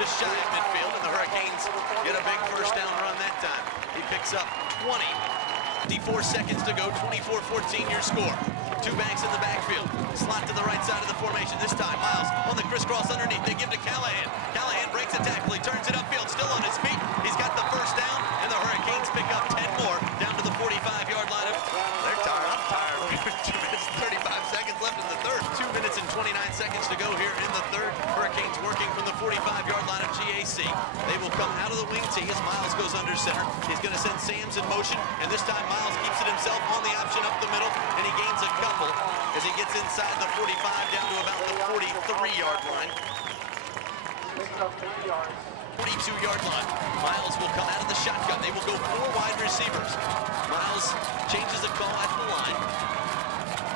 just shy of midfield, and the Hurricanes get a big first down run that time. He picks up 20. 54 seconds to go, 24-14 your score. 2 backs in the backfield. Slot to the right side of the formation. This time, Miles on the crisscross underneath. They give to Callahan. Callahan breaks a tackle. He turns it upfield, still on his feet. He's got the first down, and the Hurricanes pick up 10 more down to the 45-yard line. They're tired. I'm tired. 2 minutes and 35 seconds left in the third. 2 minutes and 29 seconds to go here in the third. Hurricanes working from the 45-yard line of GAC. They will come out of the wing tee as Miles goes under center. He's going to send Sams in motion, and this time Miles keeps it himself on the option up the middle, and he gains a couple as he gets inside the 45 down to about the 43-yard line. 42-yard line. Miles will come out of the shotgun. They will go 4 wide receivers. Miles changes the call at the line.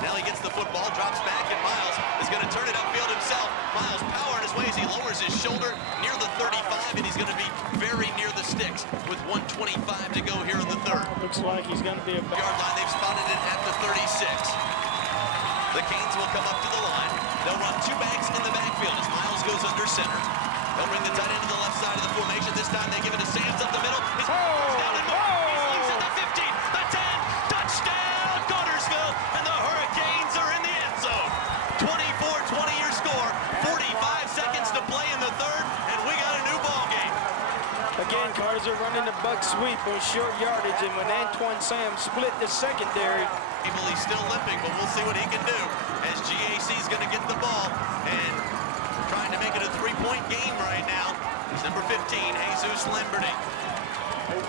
Now he gets the football, drops back, and Miles is going to turn it upfield himself. Miles powering his way as he lowers his shoulder near the 35, and he's going to be very near the sticks with 1:25 to go here in the third. Looks like he's going to be a yard line. They've spotted it at the 36. The Canes will come up to the line. They'll run 2 backs in the backfield as Miles goes under center. They'll bring the tight end to the left side of the formation. This time they give it to Sams up the middle. He's down and more. He's loose at the 15, the 10, touchdown Cartersville, and the Hurricanes are in the end zone. 24-20 your score, 45 seconds to play in the third, and we got a new ball game. Again, Cartersville running the buck sweep on short yardage, and when Antoine Sams split the secondary. He's still limping, but we'll see what he can do as GAC is going to get the ball and trying to make it a 3-point game right now. It's number 15, Jesus Lamberty.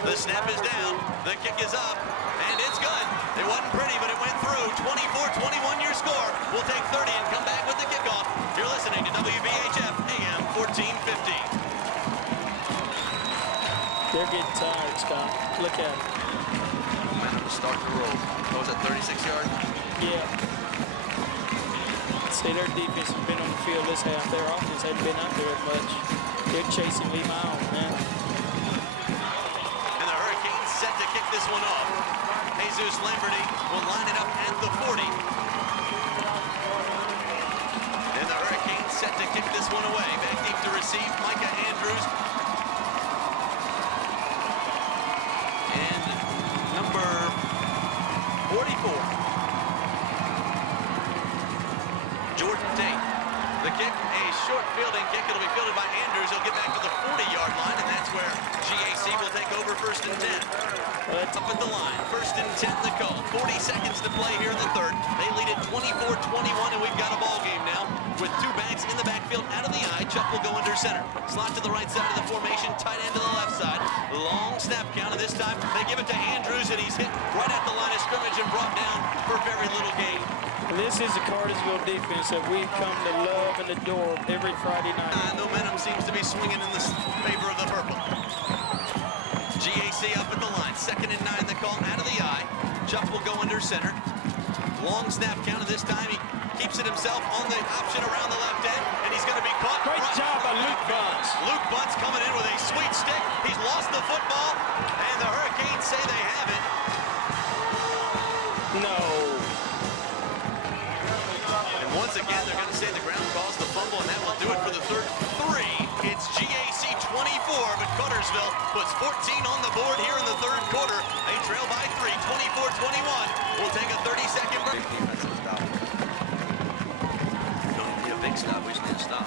The snap is down, the kick is up, and it's good. It wasn't pretty, but it went through. 24-21 your score. We'll take 30 and come back with the kickoff. You're listening to WBHF AM 1450. They're getting tired, Scott. Look at it. Momentum to start the roll. What was that, 36 yards? Yeah. See, their defense has been on the field this half. Their offense hasn't been out there as much. They're chasing Lee Miles, man. And the Hurricanes set to kick this one off. Jesus Lamberty will line it up at the 40. And the Hurricanes set to kick this one away. Back deep to receive, Micah Andrews. And number 44. Jordan Tate. The kick, a short fielding kick. It'll be fielded by Andrews. He'll get back to the 40-yard line, and that's where GAC will take over 1st and 10. Up at the line, 1st and 10 the call. 40 seconds to play here in the third. They lead it 24-21, and we've got a ball game now with two backs in the backfield out of the eye. Chuck will go under center. Slot to the right side of the formation, tight end to the left side. Long snap count, and this time they give it to Andrews, and he's hit right at the line of scrimmage and brought down for very little gain. This is the Cartersville defense that we've come to love and adore every Friday night. Momentum seems to be swinging in the favor of the purple. GAC up at the line. 2nd and 9 the call out of the eye. Chuck will go under center. Long snap count, and this time he keeps it himself on the option around the left end, and he's going to be caught. Great job by Luke Bunce. Luke Bunce coming in with a sweet stick. He's lost the football, and the Hurricanes say they have it. No. And once again, they're going to say the ground caused the fumble, and that will do it for the third. 3. It's GAC 24, but Cartersville puts 14 on the board here in the third quarter. They trail by 3, 24-21. We'll take a 30-second break. Don't need a big stop. We just need a stop.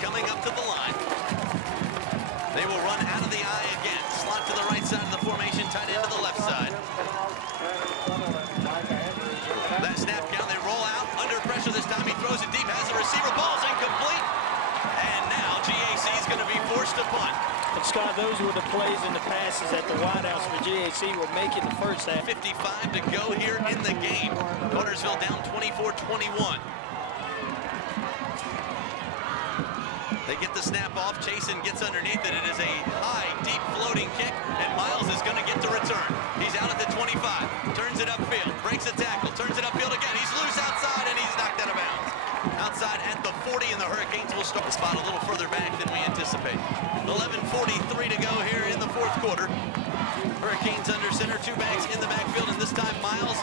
Coming up to the line. They will run out of the eye again. Slot to the right side of the formation, tight end to the left side. That snap count, they roll out. Under pressure this time, he throws it deep, has a receiver. Ball's incomplete. And now GAC is going to be forced to punt. And Scott, those were the plays and the passes that the wideouts for GAC were making the first half. 55 to go here in the game. Cartersville down 24-21. They get the snap off. Chasen gets underneath it. It is a high, deep floating kick, and Miles is going to get the return. He's out at the 25. Turns it upfield. Breaks a tackle. Turns it upfield again. He's loose outside, and he's knocked out of bounds. Outside at the 40, and the Hurricanes will start the spot a little further back than we anticipate. 11:43 to go here in the fourth quarter. Hurricanes under center. Two backs in the backfield, and this time Miles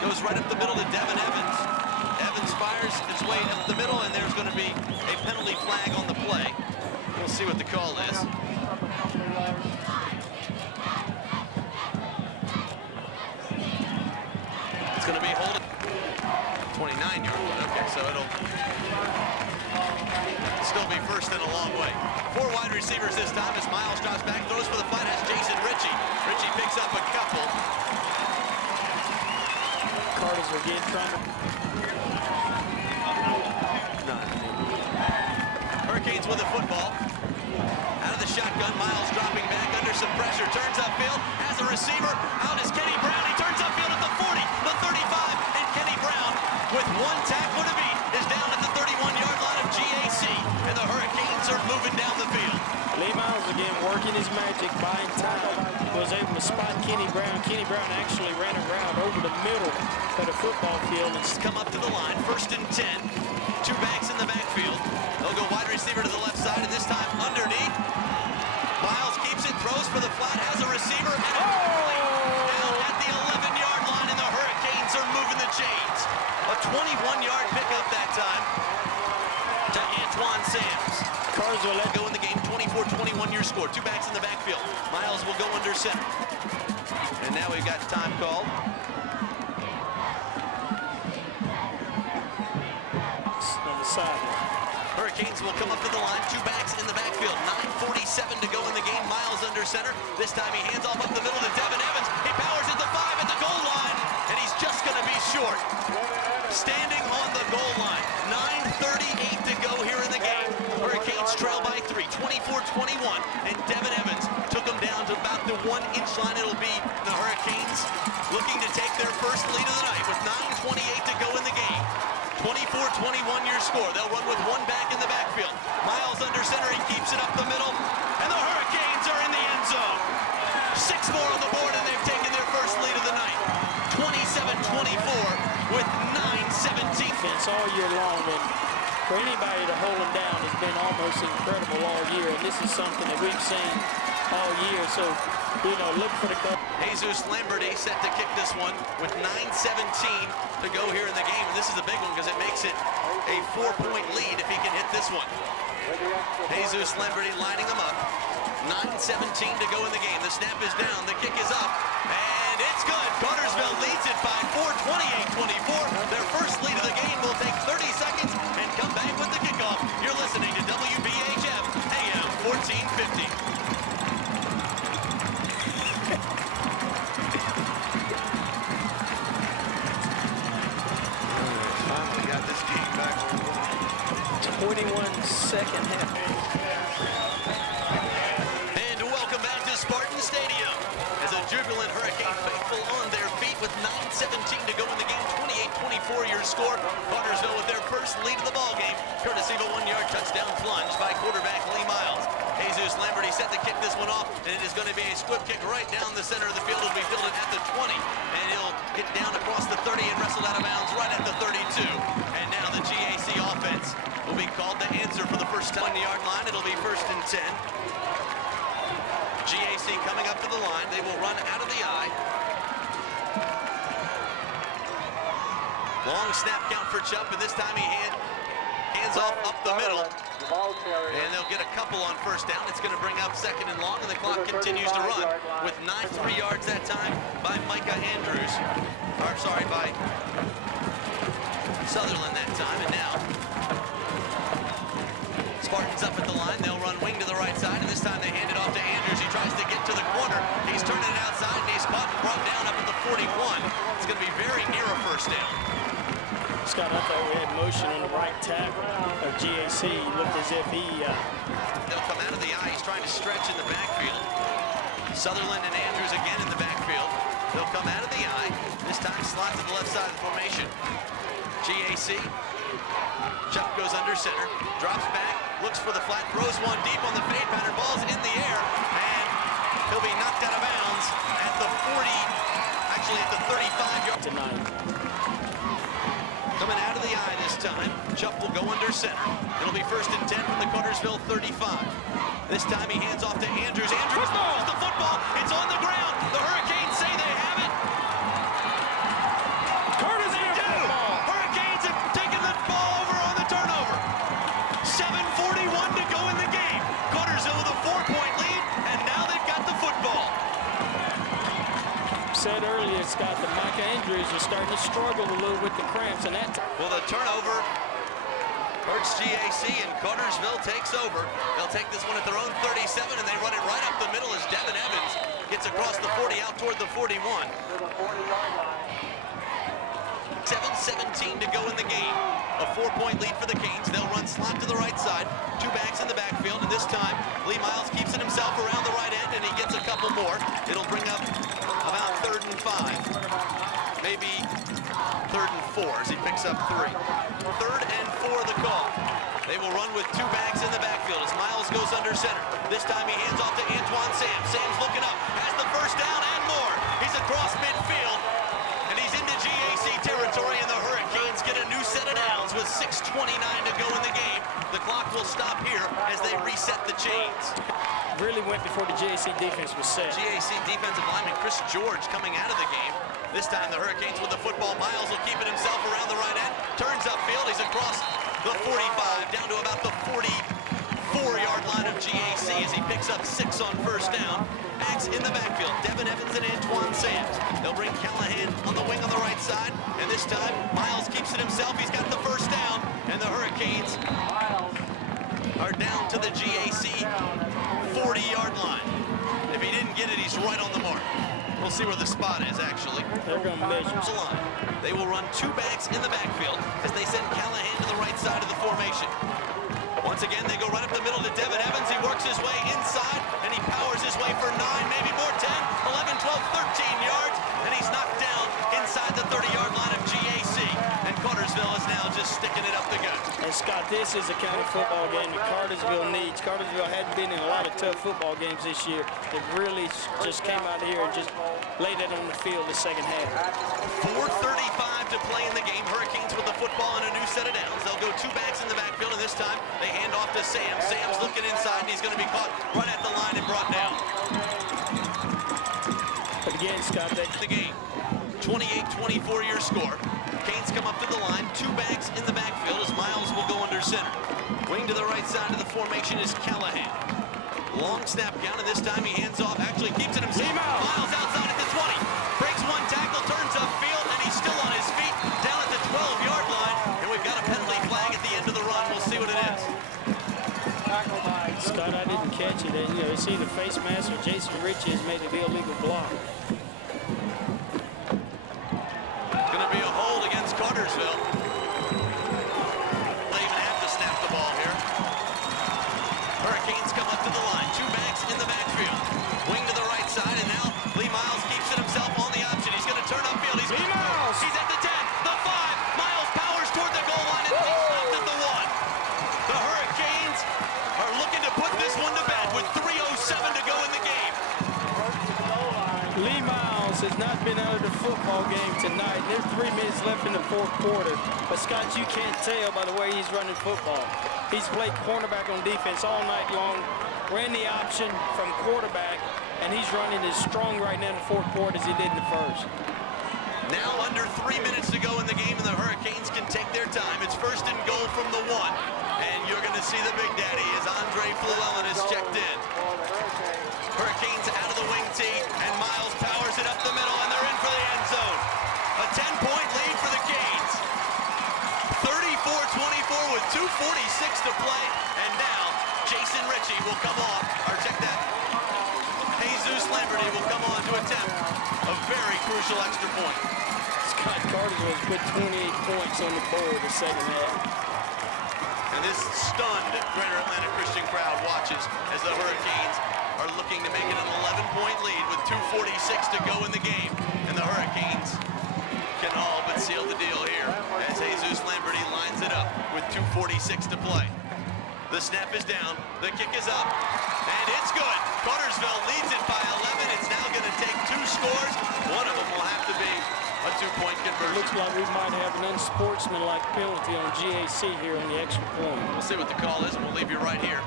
goes right up the middle to Devin Evans. Evans fires his way up the middle, and there's going to be a penalty flag on the play. We'll see what the call is. It's going to be holding 29-yard line. Okay, so it'll still be first and a long way. 4 wide receivers this time as Miles drops back, throws for the flat, has Jason Ritchie. Ritchie picks up a couple. Cartersville again trying to... Hurricanes with the football. Out of the shotgun, Miles dropping back under some pressure. Turns upfield, has a receiver. Out is Kenny Brown. He turns upfield at the 40, the 35, and Kenny Brown, with one tackle to beat, is down at the 31-yard line of GAC. And the Hurricanes are moving down the field. Lee Miles again working his magic, buying time. Was able to spot Kenny Brown. Kenny Brown actually ran around over the middle of the football field. And come up to the line, 1st and 10. Two backs in the backfield. They'll go wide receiver to the left side, and this time underneath. Miles keeps it, throws for the flat, has a receiver, and down at the 11-yard line, and the Hurricanes are moving the chains. A 21-yard pickup that time to Antoine Sams. Cartersville let go in the game, 24-21 your score. Two backs in the backfield. Miles will go under center. And now we've got time called. On the sideline. Hurricanes will come up to the line. Two backs in the backfield. 9:46 2:47 to go in the game. Miles under center. This time he hands off up the middle to Devin Evans. He powers at the 5 at the goal line, and he's just going to be short. Standing on the goal line. 9:38 to go here in the game. Hurricanes trail by 3, 24-21, and Devin Evans took them down to about the 1-inch line. It'll be the Hurricanes looking to take their first lead of the night with 9:28 to go in the game. 24-21 your score. They'll run with one back in the backfield. Miles under center, he keeps it up the middle, and the Hurricanes are in the end zone. 6 more on the board, and they've taken their first lead of the night. 27-24 with 9:17. All year long, and for anybody to hold him down has been almost incredible all year, and this is something that we've seen all year. So, you know, look for the cup. Jesus Lamberty set to kick this one with 9:17 to go here in the game. And this is a big one because it makes it a 4-point lead if he can hit this one. Jesus Lamberty lining them up. 9:17 to go in the game. The snap is down. The kick is up. And it's good. Cartersville leads it by 4, 28-24. Their first lead of the game will take 30 seconds and come back with the kickoff. You're listening to WBHM AM 1450. Finally got this game back. 21-second half. And welcome back to Spartan Stadium as a jubilant Hurricane faithful on their feet with 9:17 to go in the game. 28-24 your score. Cartersville with their first lead of the ball game, courtesy of a 1-yard touchdown plunge by quarterback Lee Miles. Jesus Lamberty set to kick this one off, and it is going to be a squib kick right down the center of the field. It'll be fielded at the 20, and he'll get down across the 30 and wrestled out of bounds right at the 32. And now the GAC offense will be called to answer for the first time. 1-yard line, it'll be 1st and 10. GAC coming up to the line. They will run out of the eye. Long snap count for Chubb, and this time he hands off up the middle. And they'll get a couple on 1st down. It's going to bring up 2nd and long, and the clock continues to run with 3 yards that time by Micah Andrews. Or, sorry, by Sutherland that time. And now Spartans up at the line. They'll run wing to the right side, and this time they hand it off to Andrews. He tries to get to the corner. He's turning it outside, and he's caught and brought down up at the 41. It's going to be very near a 1st down. Scott, I thought we had motion on the right tackle of GAC. He looked as if he... They'll come out of the eye. He's trying to stretch in the backfield. Sutherland and Andrews again in the backfield. They'll come out of the eye. This time slot to the left side of the formation. GAC. Chuck goes under center. Drops back. Looks for the flat. Throws one deep on the fade pattern. Ball's in the air. And he'll be knocked out of bounds at the 40. Actually at the 35-yard tonight. Coming out of the eye this time. Chuck will go under center. It'll be 1st and 10 from the Cartersville 35. This time he hands off to Andrews. Andrews throws the football. It's on the ground. The Hurricanes say they have it. They do. Hurricanes have taken the ball over on the turnover. 7:41 to go in the game. Cartersville with a 4-point lead, and now they've got the football. Said earlier, Scott, that Micah Andrews was starting to struggle a little with the cramps, and that... Well, the turnover hurts GAC, and Cartersville takes over. They'll take this one at their own 37, and they run it right up the middle as Devin Evans gets across the 40 out toward the 41. 7:17 to go in the game. A 4-point lead for the Canes. They'll run slot to the right side. 2 backs in the backfield, and this time Lee Miles keeps it himself around the right end, and he gets a couple more. It'll bring up about 3rd and 5. Maybe 3rd and 4 as he picks up 3. 3rd and 4 the call. They will run with 2 backs in the backfield as Miles goes under center. This time he hands off to Antoine Sams. Sams looking up, has the 1st down and more. He's across midfield, and he's into GAC territory, and the Hurricanes get a new set of downs with 6:29 to go in the game. The clock will stop here as they reset the chains. Really went before the GAC defense was set. GAC defensive lineman Chris George coming out of the game. This time the Hurricanes with the football. Miles will keep it himself around the right end. Turns upfield. He's across the 45 down to about the 44-yard line of GAC as he picks up 6 on 1st down. Backs in the backfield. Devin Evans and Antoine Sams. They'll bring Callahan on the wing on the right side. And this time Miles keeps it himself. He's got the 1st down. And the Hurricanes are down to the GAC 40-yard line. If he didn't get it, he's right on the mark. We'll see where the spot is, actually. They're going to measure the line. They will run two backs in the backfield as they send Callahan to the right side of the formation. Once again, they go right up the middle to Devin Evans. He works his way inside, and he powers his way for 9, maybe more, 10, 11, 12, 13 yards, and he's knocked down inside the 30-yard line of GAC. And Cartersville is now just sticking it up the gut. And Scott, this is the kind of football game that Cartersville needs. Cartersville hadn't been in a lot of tough football games this year. They really just came out here and just laid it on the field the second half. 4:35 to play in the game. Hurricanes with the football and a new set of downs. They'll go two backs in the backfield, and this time they hand off to Sam. Sam's looking inside, and he's going to be caught right at the line and brought down. But again, Scott, the game. 28-24 your score. Canes come up to the line, two backs in the backfield as Miles will go under center. Wing to the right side of the formation is Callahan. Long snap down, and this time he hands off, actually keeps it himself. Miles outside at the 20, breaks one tackle, turns upfield, and he's still on his feet down at the 12-yard line. And we've got a penalty flag at the end of the run. We'll see what it is. Scott, I didn't catch it. And, you see the face mask or Jason Ritchie has made an illegal block. Going to be a hold against Cartersville. They even have to snap the ball here. Hurricanes come up to the line. Two backs in the backfield. Wing to the right side, and now Lee Miles keeps it himself on the option. He's going to turn upfield. He's at the 10, the 5. Miles powers toward the goal line, and he's stopped at the 1. The Hurricanes are looking to put this one to bed with 3:07 to go in the game. Lee Miles has not been out of the football game tonight. There's 3 minutes left in the fourth quarter. But, Scott, you can't tell by the way he's running football. He's played cornerback on defense all night long, ran the option from quarterback, and he's running as strong right now in the fourth quarter as he did in the first. Now under 3 minutes to go in the game, and the Hurricanes can take their time. It's first and goal from the 1. And you're going to see the big daddy as Andre Flewellen is checked in. Hurricanes out of the wing tee, and Miles powers it up the middle, and they're in for the end zone. A 10-point lead for the Canes. 34-24 with 2:46 to play, and now Jason Ritchie will come on, or check that. Jesus Lamberty will come on to attempt a very crucial extra point. Scott Cartersville has put 28 points on the board the second half. And this stunned Greater Atlanta Christian crowd watches as the Hurricanes are looking to make it an 11-point lead with 2:46 to go in the game. And the Hurricanes can all but seal the deal here as Jesus Lamberty lines it up with 2:46 to play. The snap is down, the kick is up, and it's good. Cartersville leads it by 11. It's now going to take 2 scores. One of them will have to be a 2-point conversion. Looks like we might have an unsportsmanlike penalty on GAC here on the extra point. We'll see what the call is, and we'll leave you right here.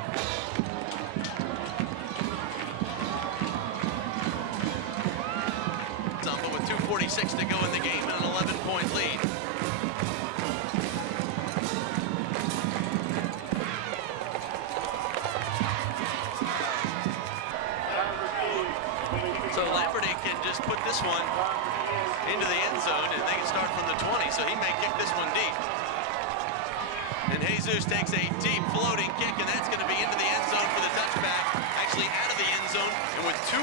But with 2:46 to go in the game and an 11-point lead. So Lamberty can just put this one into the end zone, and they can start from the 20, so he may kick this one deep. And Jesus takes a deep floating kick, and that's going to be into the end zone for the touchback, actually out of the end zone. And with 2,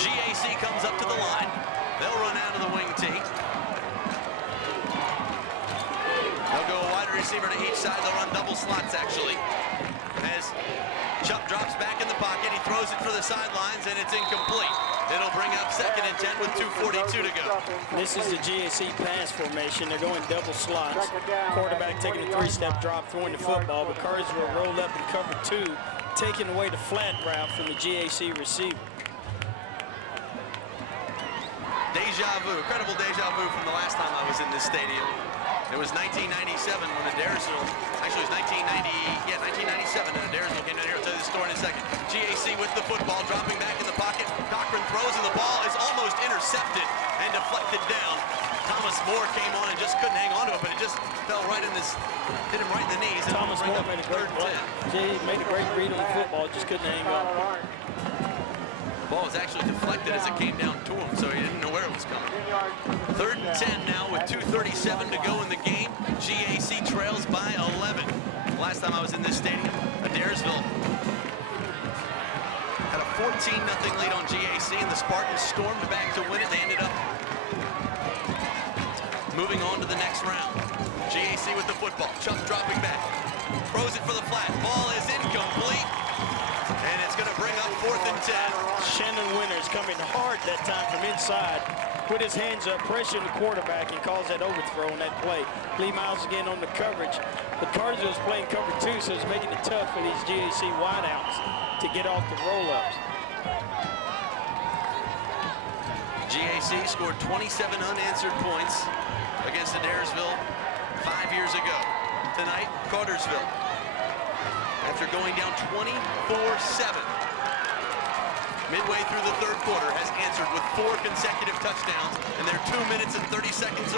GAC comes up to the line. They'll run out of the wing tee. They'll go a wide receiver to each side. They'll run double slots, actually. As Chubb drops back in the pocket, he throws it for the sidelines, and it's incomplete. It'll bring up 2nd and 10 with 2:42 to go. This is the GAC pass formation. They're going double slots. Quarterback taking a 3-step drop, throwing the football, but Cartersville rolled up in cover 2, taking away the flat route from the GAC receiver. Deja vu, incredible deja vu from the last time I was in this stadium. It was 1997 when Adairsville, actually it was 1997 and Adairsville came down here. I'll tell you the story in a second. GAC with the football, dropping back in the pocket. Cochran throws and the ball is almost intercepted and deflected down. Thomas Moore came on and just couldn't hang on to it, but it just fell right in this, hit him right in the knees. And Thomas Moore made a great play. He made a great read on the football, just couldn't hang on. The ball was actually deflected as it came down to him, so he didn't know where it was coming. 3rd and 10 now with 2:37 to go in the game. GAC trails by 11. Last time I was in this stadium, Adairsville 14-0 lead on GAC, and the Spartans stormed back to win it. They ended up moving on to the next round. GAC with the football. Chuck dropping back. Throws it for the flat. Ball is incomplete. And it's going to bring up 4th and 10. Shannon Winters coming hard that time from inside. Put his hands up, pressuring the quarterback, and calls that overthrow on that play. Lee Miles again on the coverage. But Cartersville's playing cover 2, so it's making it tough for these GAC wideouts to get off the roll-ups. GAC scored 27 unanswered points against Adairsville 5 years ago. Tonight, Cartersville, after going down 24-7, midway through the 3rd quarter, has answered with 4 consecutive touchdowns, and they're 2 minutes and 30 seconds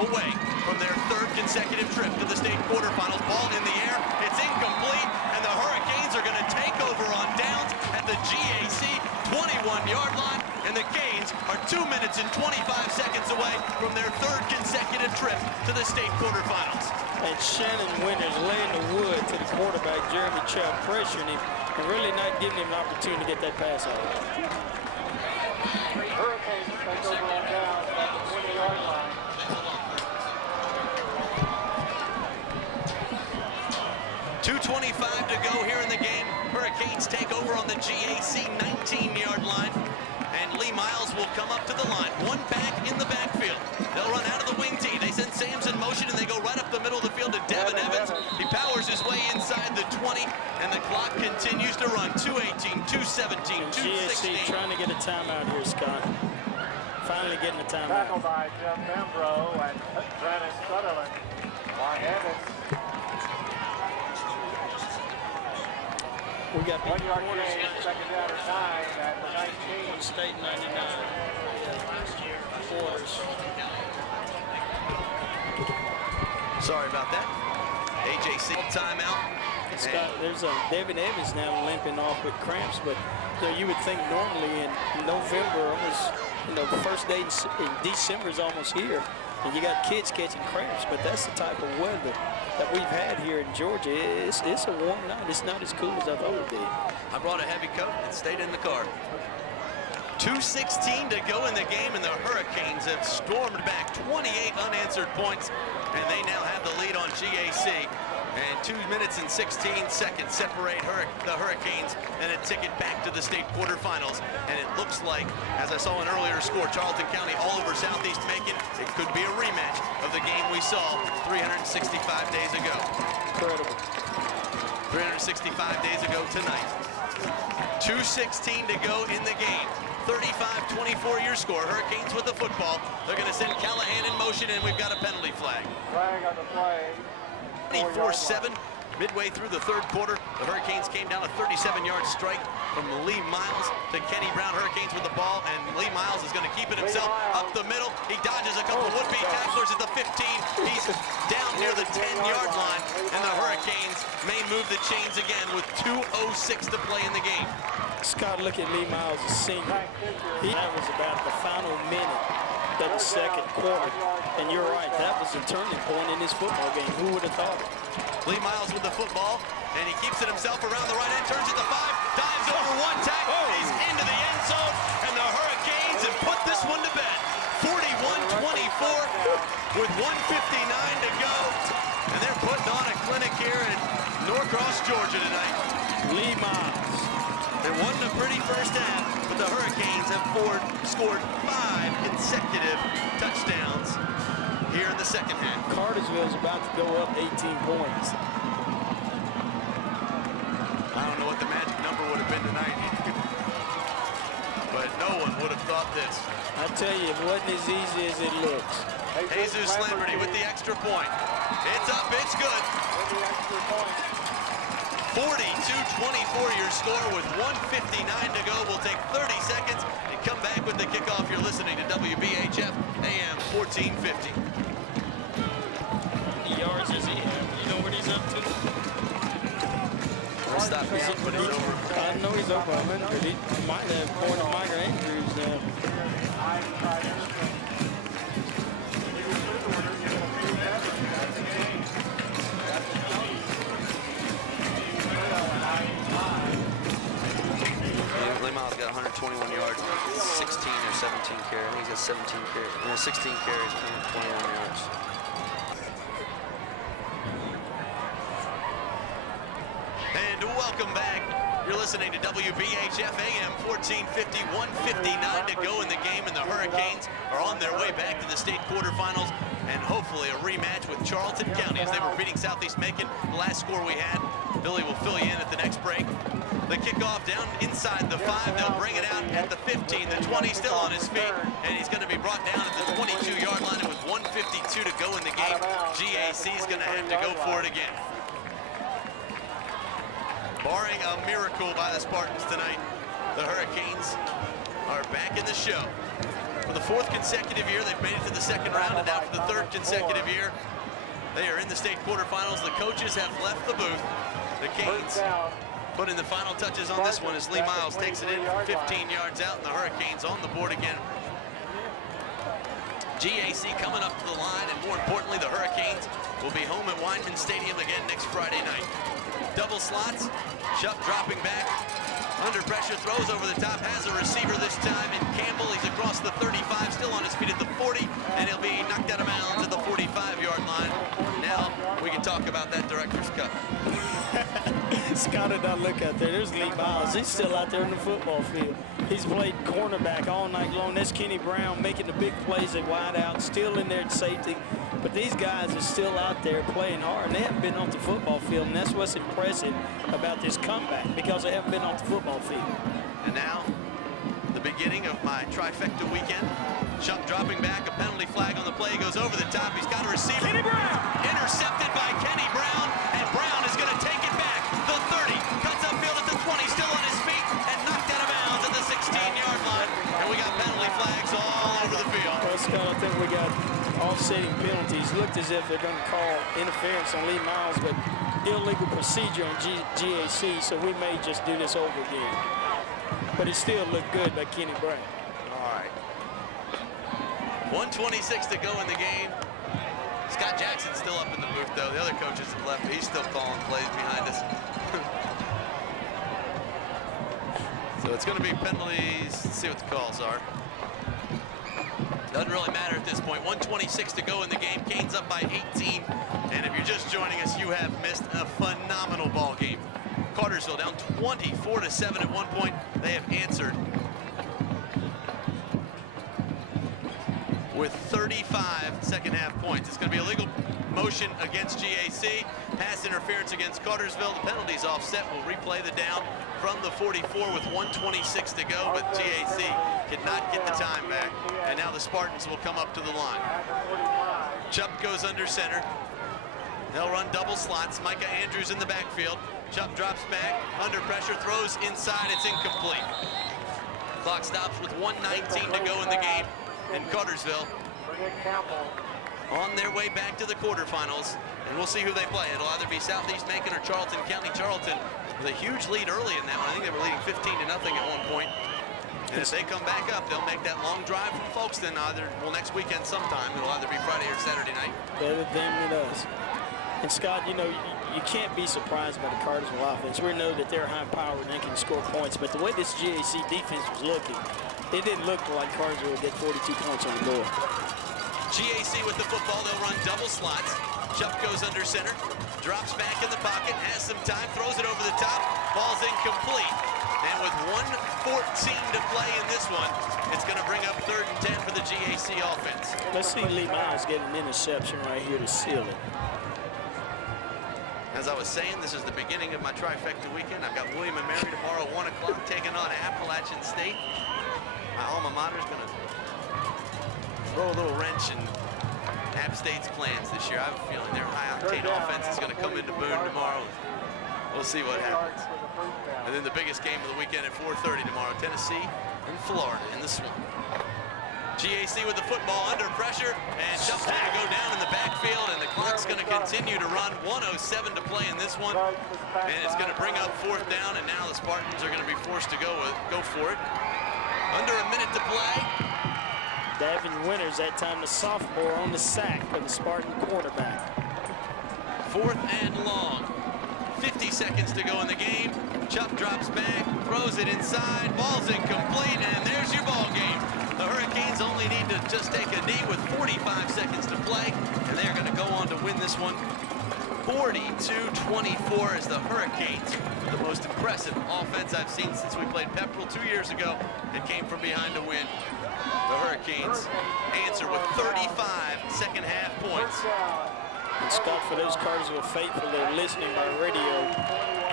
away from their 3rd consecutive trip to the state quarterfinals. Ball in the air, it's incomplete, and the Hurricanes are going to take over on downs at the GAC 21-yard line, and the Canes are 2 minutes and 25 seconds away from their 3rd consecutive trip to the state quarterfinals. And Shannon Winters laying the wood to the quarterback, Jeremy Chubb, pressuring him, and really not giving him an opportunity to get that pass off. Hurricanes take over on down at the 20-yard line. .225 to go here in the game. Hurricanes take over on the GAC 19-yard line. And Lee Miles will come up to the line. 1 back in the backfield. They'll run out of the wing tee. They send Sams in motion, and they go right up the middle of the field to Devin Evans. He powers his way inside the 20, and the clock continues to run. 2:18, 2:17, 2:16. GAC trying to get a timeout here, Scott. Finally getting a timeout. Tackled by Jeff Bembro and Brandon Sutherland. Evans. We got 1 yard gain, 2nd down and 9 at the 19. State 99. Last year, quarters. Sorry about that. AJC timeout. Scott, there's Devin Evans now limping off with cramps, but you would think normally in November, almost, the first day in December is almost here, and you got kids catching cramps, but that's the type of weather that we've had here in Georgia. It's a warm night. It's not as cool as I thought it would be. I brought a heavy coat and stayed in the car. 2:16 to go in the game, and the Hurricanes have stormed back 28 unanswered points, and they now have the lead on GAC. And 2 minutes and 16 seconds separate the Hurricanes and a ticket back to the state quarterfinals. And it looks like, as I saw an earlier score, Charlton County all over Southeast Macon, it could be a rematch of the game we saw 365 days ago. Incredible. 365 days ago tonight. 2:16 to go in the game. 35-24 your score. Hurricanes with the football. They're going to send Callahan in motion, and we've got a penalty flag. Flag on the play. 24-7 midway through the 3rd quarter. The Hurricanes came down a 37-yard strike from Lee Miles to Kenny Brown. Hurricanes with the ball, and Lee Miles is going to keep it himself up the middle. He dodges a couple would-be tacklers at the 15. He's down near the 10-yard line, and the Hurricanes may move the chains again with 2:06 to play in the game. Scott, look at Lee Miles, a senior. That was about the final minute of the 2nd quarter. And you're right, that was a turning point in this football game. Who would have thought it? Lee Miles with the football, and he keeps it himself around the right end, turns at the 5, dives over 1 tackle, he's into the end zone, and the Hurricanes have put this one to bed. 41-24 with 1:59 to go, and they're putting on a clinic here in Norcross, Georgia tonight. Lee Miles. It wasn't a pretty first half, but the Hurricanes have scored 5 consecutive touchdowns here in the 2nd half. Cartersville is about to go up 18 points. I don't know what the magic number would have been tonight, but no one would have thought this. I tell you, it wasn't as easy as it looks. Jesus Lamberty with the extra point. It's up, it's good. 42-24 your score with 1:59 to go. We'll take 30 seconds and come back with the kickoff. You're listening to WBHF AM 1450. How many yards is he? You know what he's up to? We'll stop here, but he's over. I know he's over 100, but he might have more than minor injuries now. Lee Miles 17 carries. I think he's got 17 carries. 16 carries, 21 yards. And welcome back. You're listening to WBHF AM 1450, 1:59 to go in the game, and the Hurricanes are on their way back to the state quarterfinals and hopefully a rematch with Charlton County as they were beating Southeast Macon. The last score we had. Billy will fill you in at the next break. The kickoff down inside the 5. They'll bring it out at the 15. The 20 still on his feet, and he's going to be brought down at the 22-yard line. And with 1:52 to go in the game, GAC is going to have to go for it again. Barring a miracle by the Spartans tonight, the Hurricanes are back in the show. For the 4th consecutive year, they've made it to the 2nd round, and now for the 3rd consecutive year, they are in the state quarterfinals. The coaches have left the booth. The Canes putting the final touches on this one as Lee Miles takes it in from 15 yards out, and the Hurricanes on the board again. GAC coming up to the line, and more importantly, the Hurricanes will be home at Weinman Stadium again next Friday night. Double slots, Shupp dropping back, under pressure, throws over the top, has a receiver this time in Campbell. He's across the 35, still on his feet at the 40, and he'll be knocked out of bounds at the 45-yard line. Now we can talk about that director's cut. Scott did not look out there. There's Lee Miles. He's still out there in the football field. He's played cornerback all night long. That's Kenny Brown making the big plays at wide out, still in there at safety. But these guys are still out there playing hard, and they haven't been off the football field, and that's what's impressive about this comeback, because they haven't been off the football field. And now, the beginning of my trifecta weekend. Shupp dropping back, a penalty flag on the play, goes over the top. He's got a receiver. Kenny Brown! Intercepted by Kenny Brown, and Brown is going to take it back. The 30, cuts upfield at the 20, still on his feet, and knocked out of bounds at the 16-yard line. And we got penalty flags all over the field. Well, Scott, I think we got offsetting penalties. Looked as if they're going to call interference on Lee Miles, but illegal procedure on GAC, so we may just do this over again. But it still looked good by Kenny Brown. All right. 1:26 to go in the game. Scott Jackson's still up in the booth, though. The other coaches have left. He's still calling plays behind us. So it's going to be penalties. Let's see what the calls are. Doesn't really matter at this point. 1:26 to go in the game. Canes up by 18. And if you're just joining us, you have missed a phenomenal ball game. Cartersville down 24-7 at one point. They have answered with 35 second-half points. It's going to be a legal motion against GAC. Pass interference against Cartersville. The penalties offset. We'll replay the down from the 44 with 1:26 to go, but GAC could not get the time back. And now the Spartans will come up to the line. Shupp goes under center. They'll run double slots. Micah Andrews in the backfield. Shupp drops back, under pressure, throws inside. It's incomplete. Clock stops with 1:19 to go in the game. And Cartersville on their way back to the quarterfinals, and we'll see who they play. It'll either be Southeast Macon or Charlton County. Charlton with a huge lead early in that one. I think they were leading 15-0 at one point. And if they come back up, they'll make that long drive from Folkestone next weekend sometime. It'll either be Friday or Saturday night. Better them than us. And Scott, you know, you can't be surprised by the Cartersville offense. We know that they're high powered and they can score points, but the way this GAC defense was looking, it didn't look like Cartersville would get 42 points on the board. GAC with the football, they'll run double slots. Shupp goes under center, drops back in the pocket, has some time, throws it over the top, ball's incomplete. And with 1:14 to play in this one, it's going to bring up 3rd and 10 for the GAC offense. Let's see Lee Miles get an interception right here to seal it. As I was saying, this is the beginning of my trifecta weekend. I've got William and Mary tomorrow at 1 o'clock taking on Appalachian State. My alma mater is going to throw a little wrench in App State's plans this year. I have a feeling their high-octane offense is going to come into Boone tomorrow. We'll see what happens. And then the biggest game of the weekend at 4:30 tomorrow, Tennessee and Florida in the Swamp. GAC with the football under pressure, and Shupp's going to go down in the backfield, and the clock's going to continue to run. 1:07 to play in this one, and it's going to bring up 4th down, and now the Spartans are going to be forced to go for it. Under a minute to play. Davin Winters, that time the sophomore, on the sack for the Spartan quarterback. 4th and long. 50 seconds to go in the game. Shupp drops back, throws it inside, ball's incomplete, and there's your ball game. The Hurricanes only need to just take a knee with 45 seconds to play, and they're going to go on to win this one 42-24 as the Hurricanes, the most impressive offense I've seen since we played Pepperell 2 years ago and came from behind to win. The Hurricanes answer with 35 second half points. And Scott, for those Cartersville faithful that are listening by radio,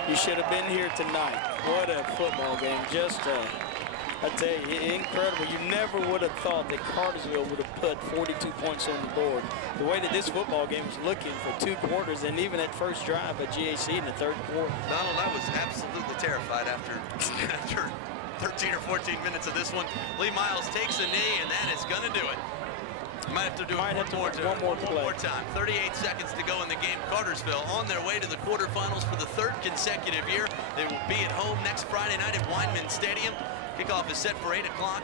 you should have been here tonight. What a football game. Just, I tell you, incredible. You never would have thought that Cartersville would have put 42 points on the board. The way that this football game was looking for 2 quarters, and even that first drive by GAC in the 3rd quarter. Donald, I was absolutely terrified after 13 or 14 minutes of this one. Lee Miles takes a knee, and that is going to do it. Might have to do it one more time. 38 seconds to go in the game. Cartersville on their way to the quarterfinals for the 3rd consecutive year. They will be at home next Friday night at Weinman Stadium. Kickoff is set for 8 o'clock.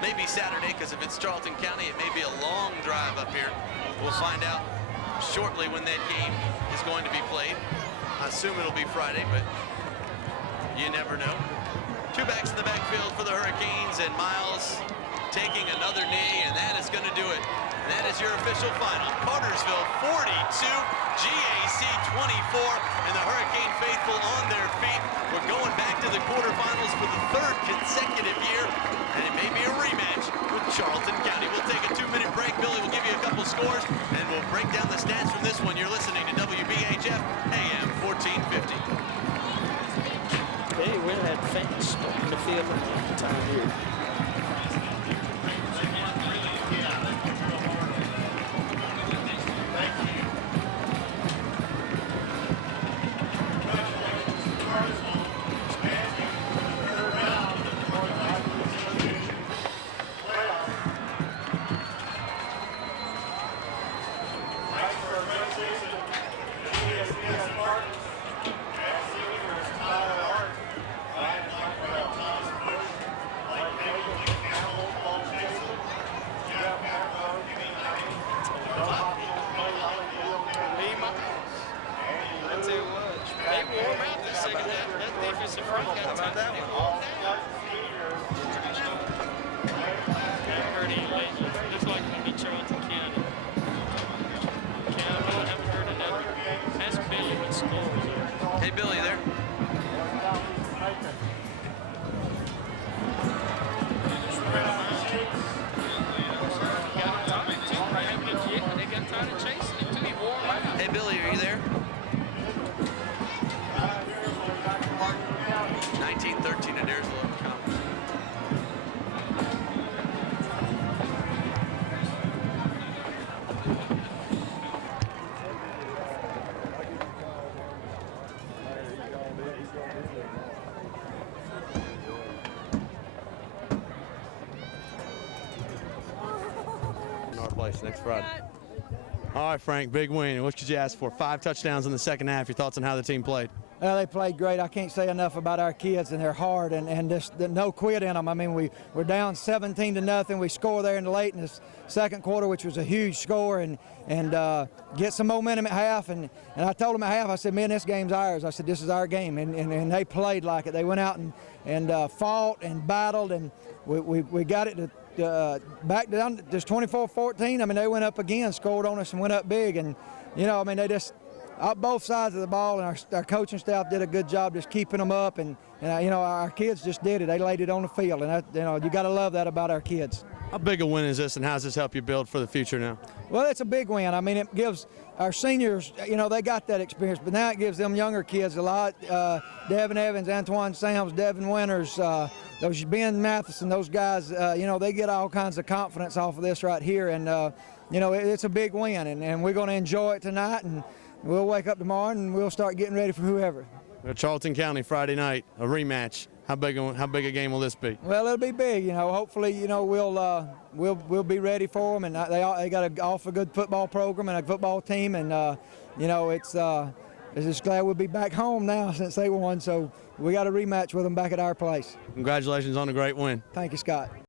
Maybe Saturday, because if it's Charlton County, it may be a long drive up here. We'll find out shortly when that game is going to be played. I assume it'll be Friday, but you never know. 2 backs in the backfield for the Hurricanes, and Miles taking another knee, and that is going to do it. And that is your official final. Cartersville 42, GAC 24, and the Hurricane faithful on their feet. We're going back to the quarterfinals for the 3rd consecutive year, and it may be a rematch with Charlton County. We'll take a 2-minute break. Billy will give you a couple scores, and we'll break down the stats from this one. You're listening to WBHF AM 1450. Hey, we had fans in the field at the time here. Hey, Billy, there. Hey, Billy, are you there? 19-13 at Daresville Conference. Next Friday. All right, Frank, big win. What could you ask for? 5 touchdowns in the second half. Your thoughts on how the team played? Well, they played great. I can't say enough about our kids, and they're hard, and just no quit in them. I mean, we're down 17-0. We score there in the late in the 2nd quarter, which was a huge score, and get some momentum at half. And I told them at half, I said, man, this game's ours. I said, this is our game, and they played like it. They went out and fought and battled, and we got it to back down just 24-14. I mean, they went up again, scored on us, and went up big. And you know, I mean, they just both sides of the ball, and our coaching staff did a good job just keeping them up. And you know, our kids just did it. They laid it on the field, and that, you know, you got to love that about our kids. How big a win is this, and how does this help you build for the future now? Well, it's a big win. I mean, it gives our seniors, you know, they got that experience, but now it gives them younger kids a lot. Devin Evans, Antoine Sams, Devin Winters, those Ben Matheson, those guys, you know, they get all kinds of confidence off of this right here. And, you know, it's a big win, and we're going to enjoy it tonight, and we'll wake up tomorrow and we'll start getting ready for whoever. Charlton County Friday night, a rematch. How big a game will this be? Well, it'll be big. You know, hopefully, you know, we'll be ready for them, and they got an awful good football program and a football team, and you know, it's just glad we'll be back home now since they won. So we got a rematch with them back at our place. Congratulations on a great win. Thank you, Scott.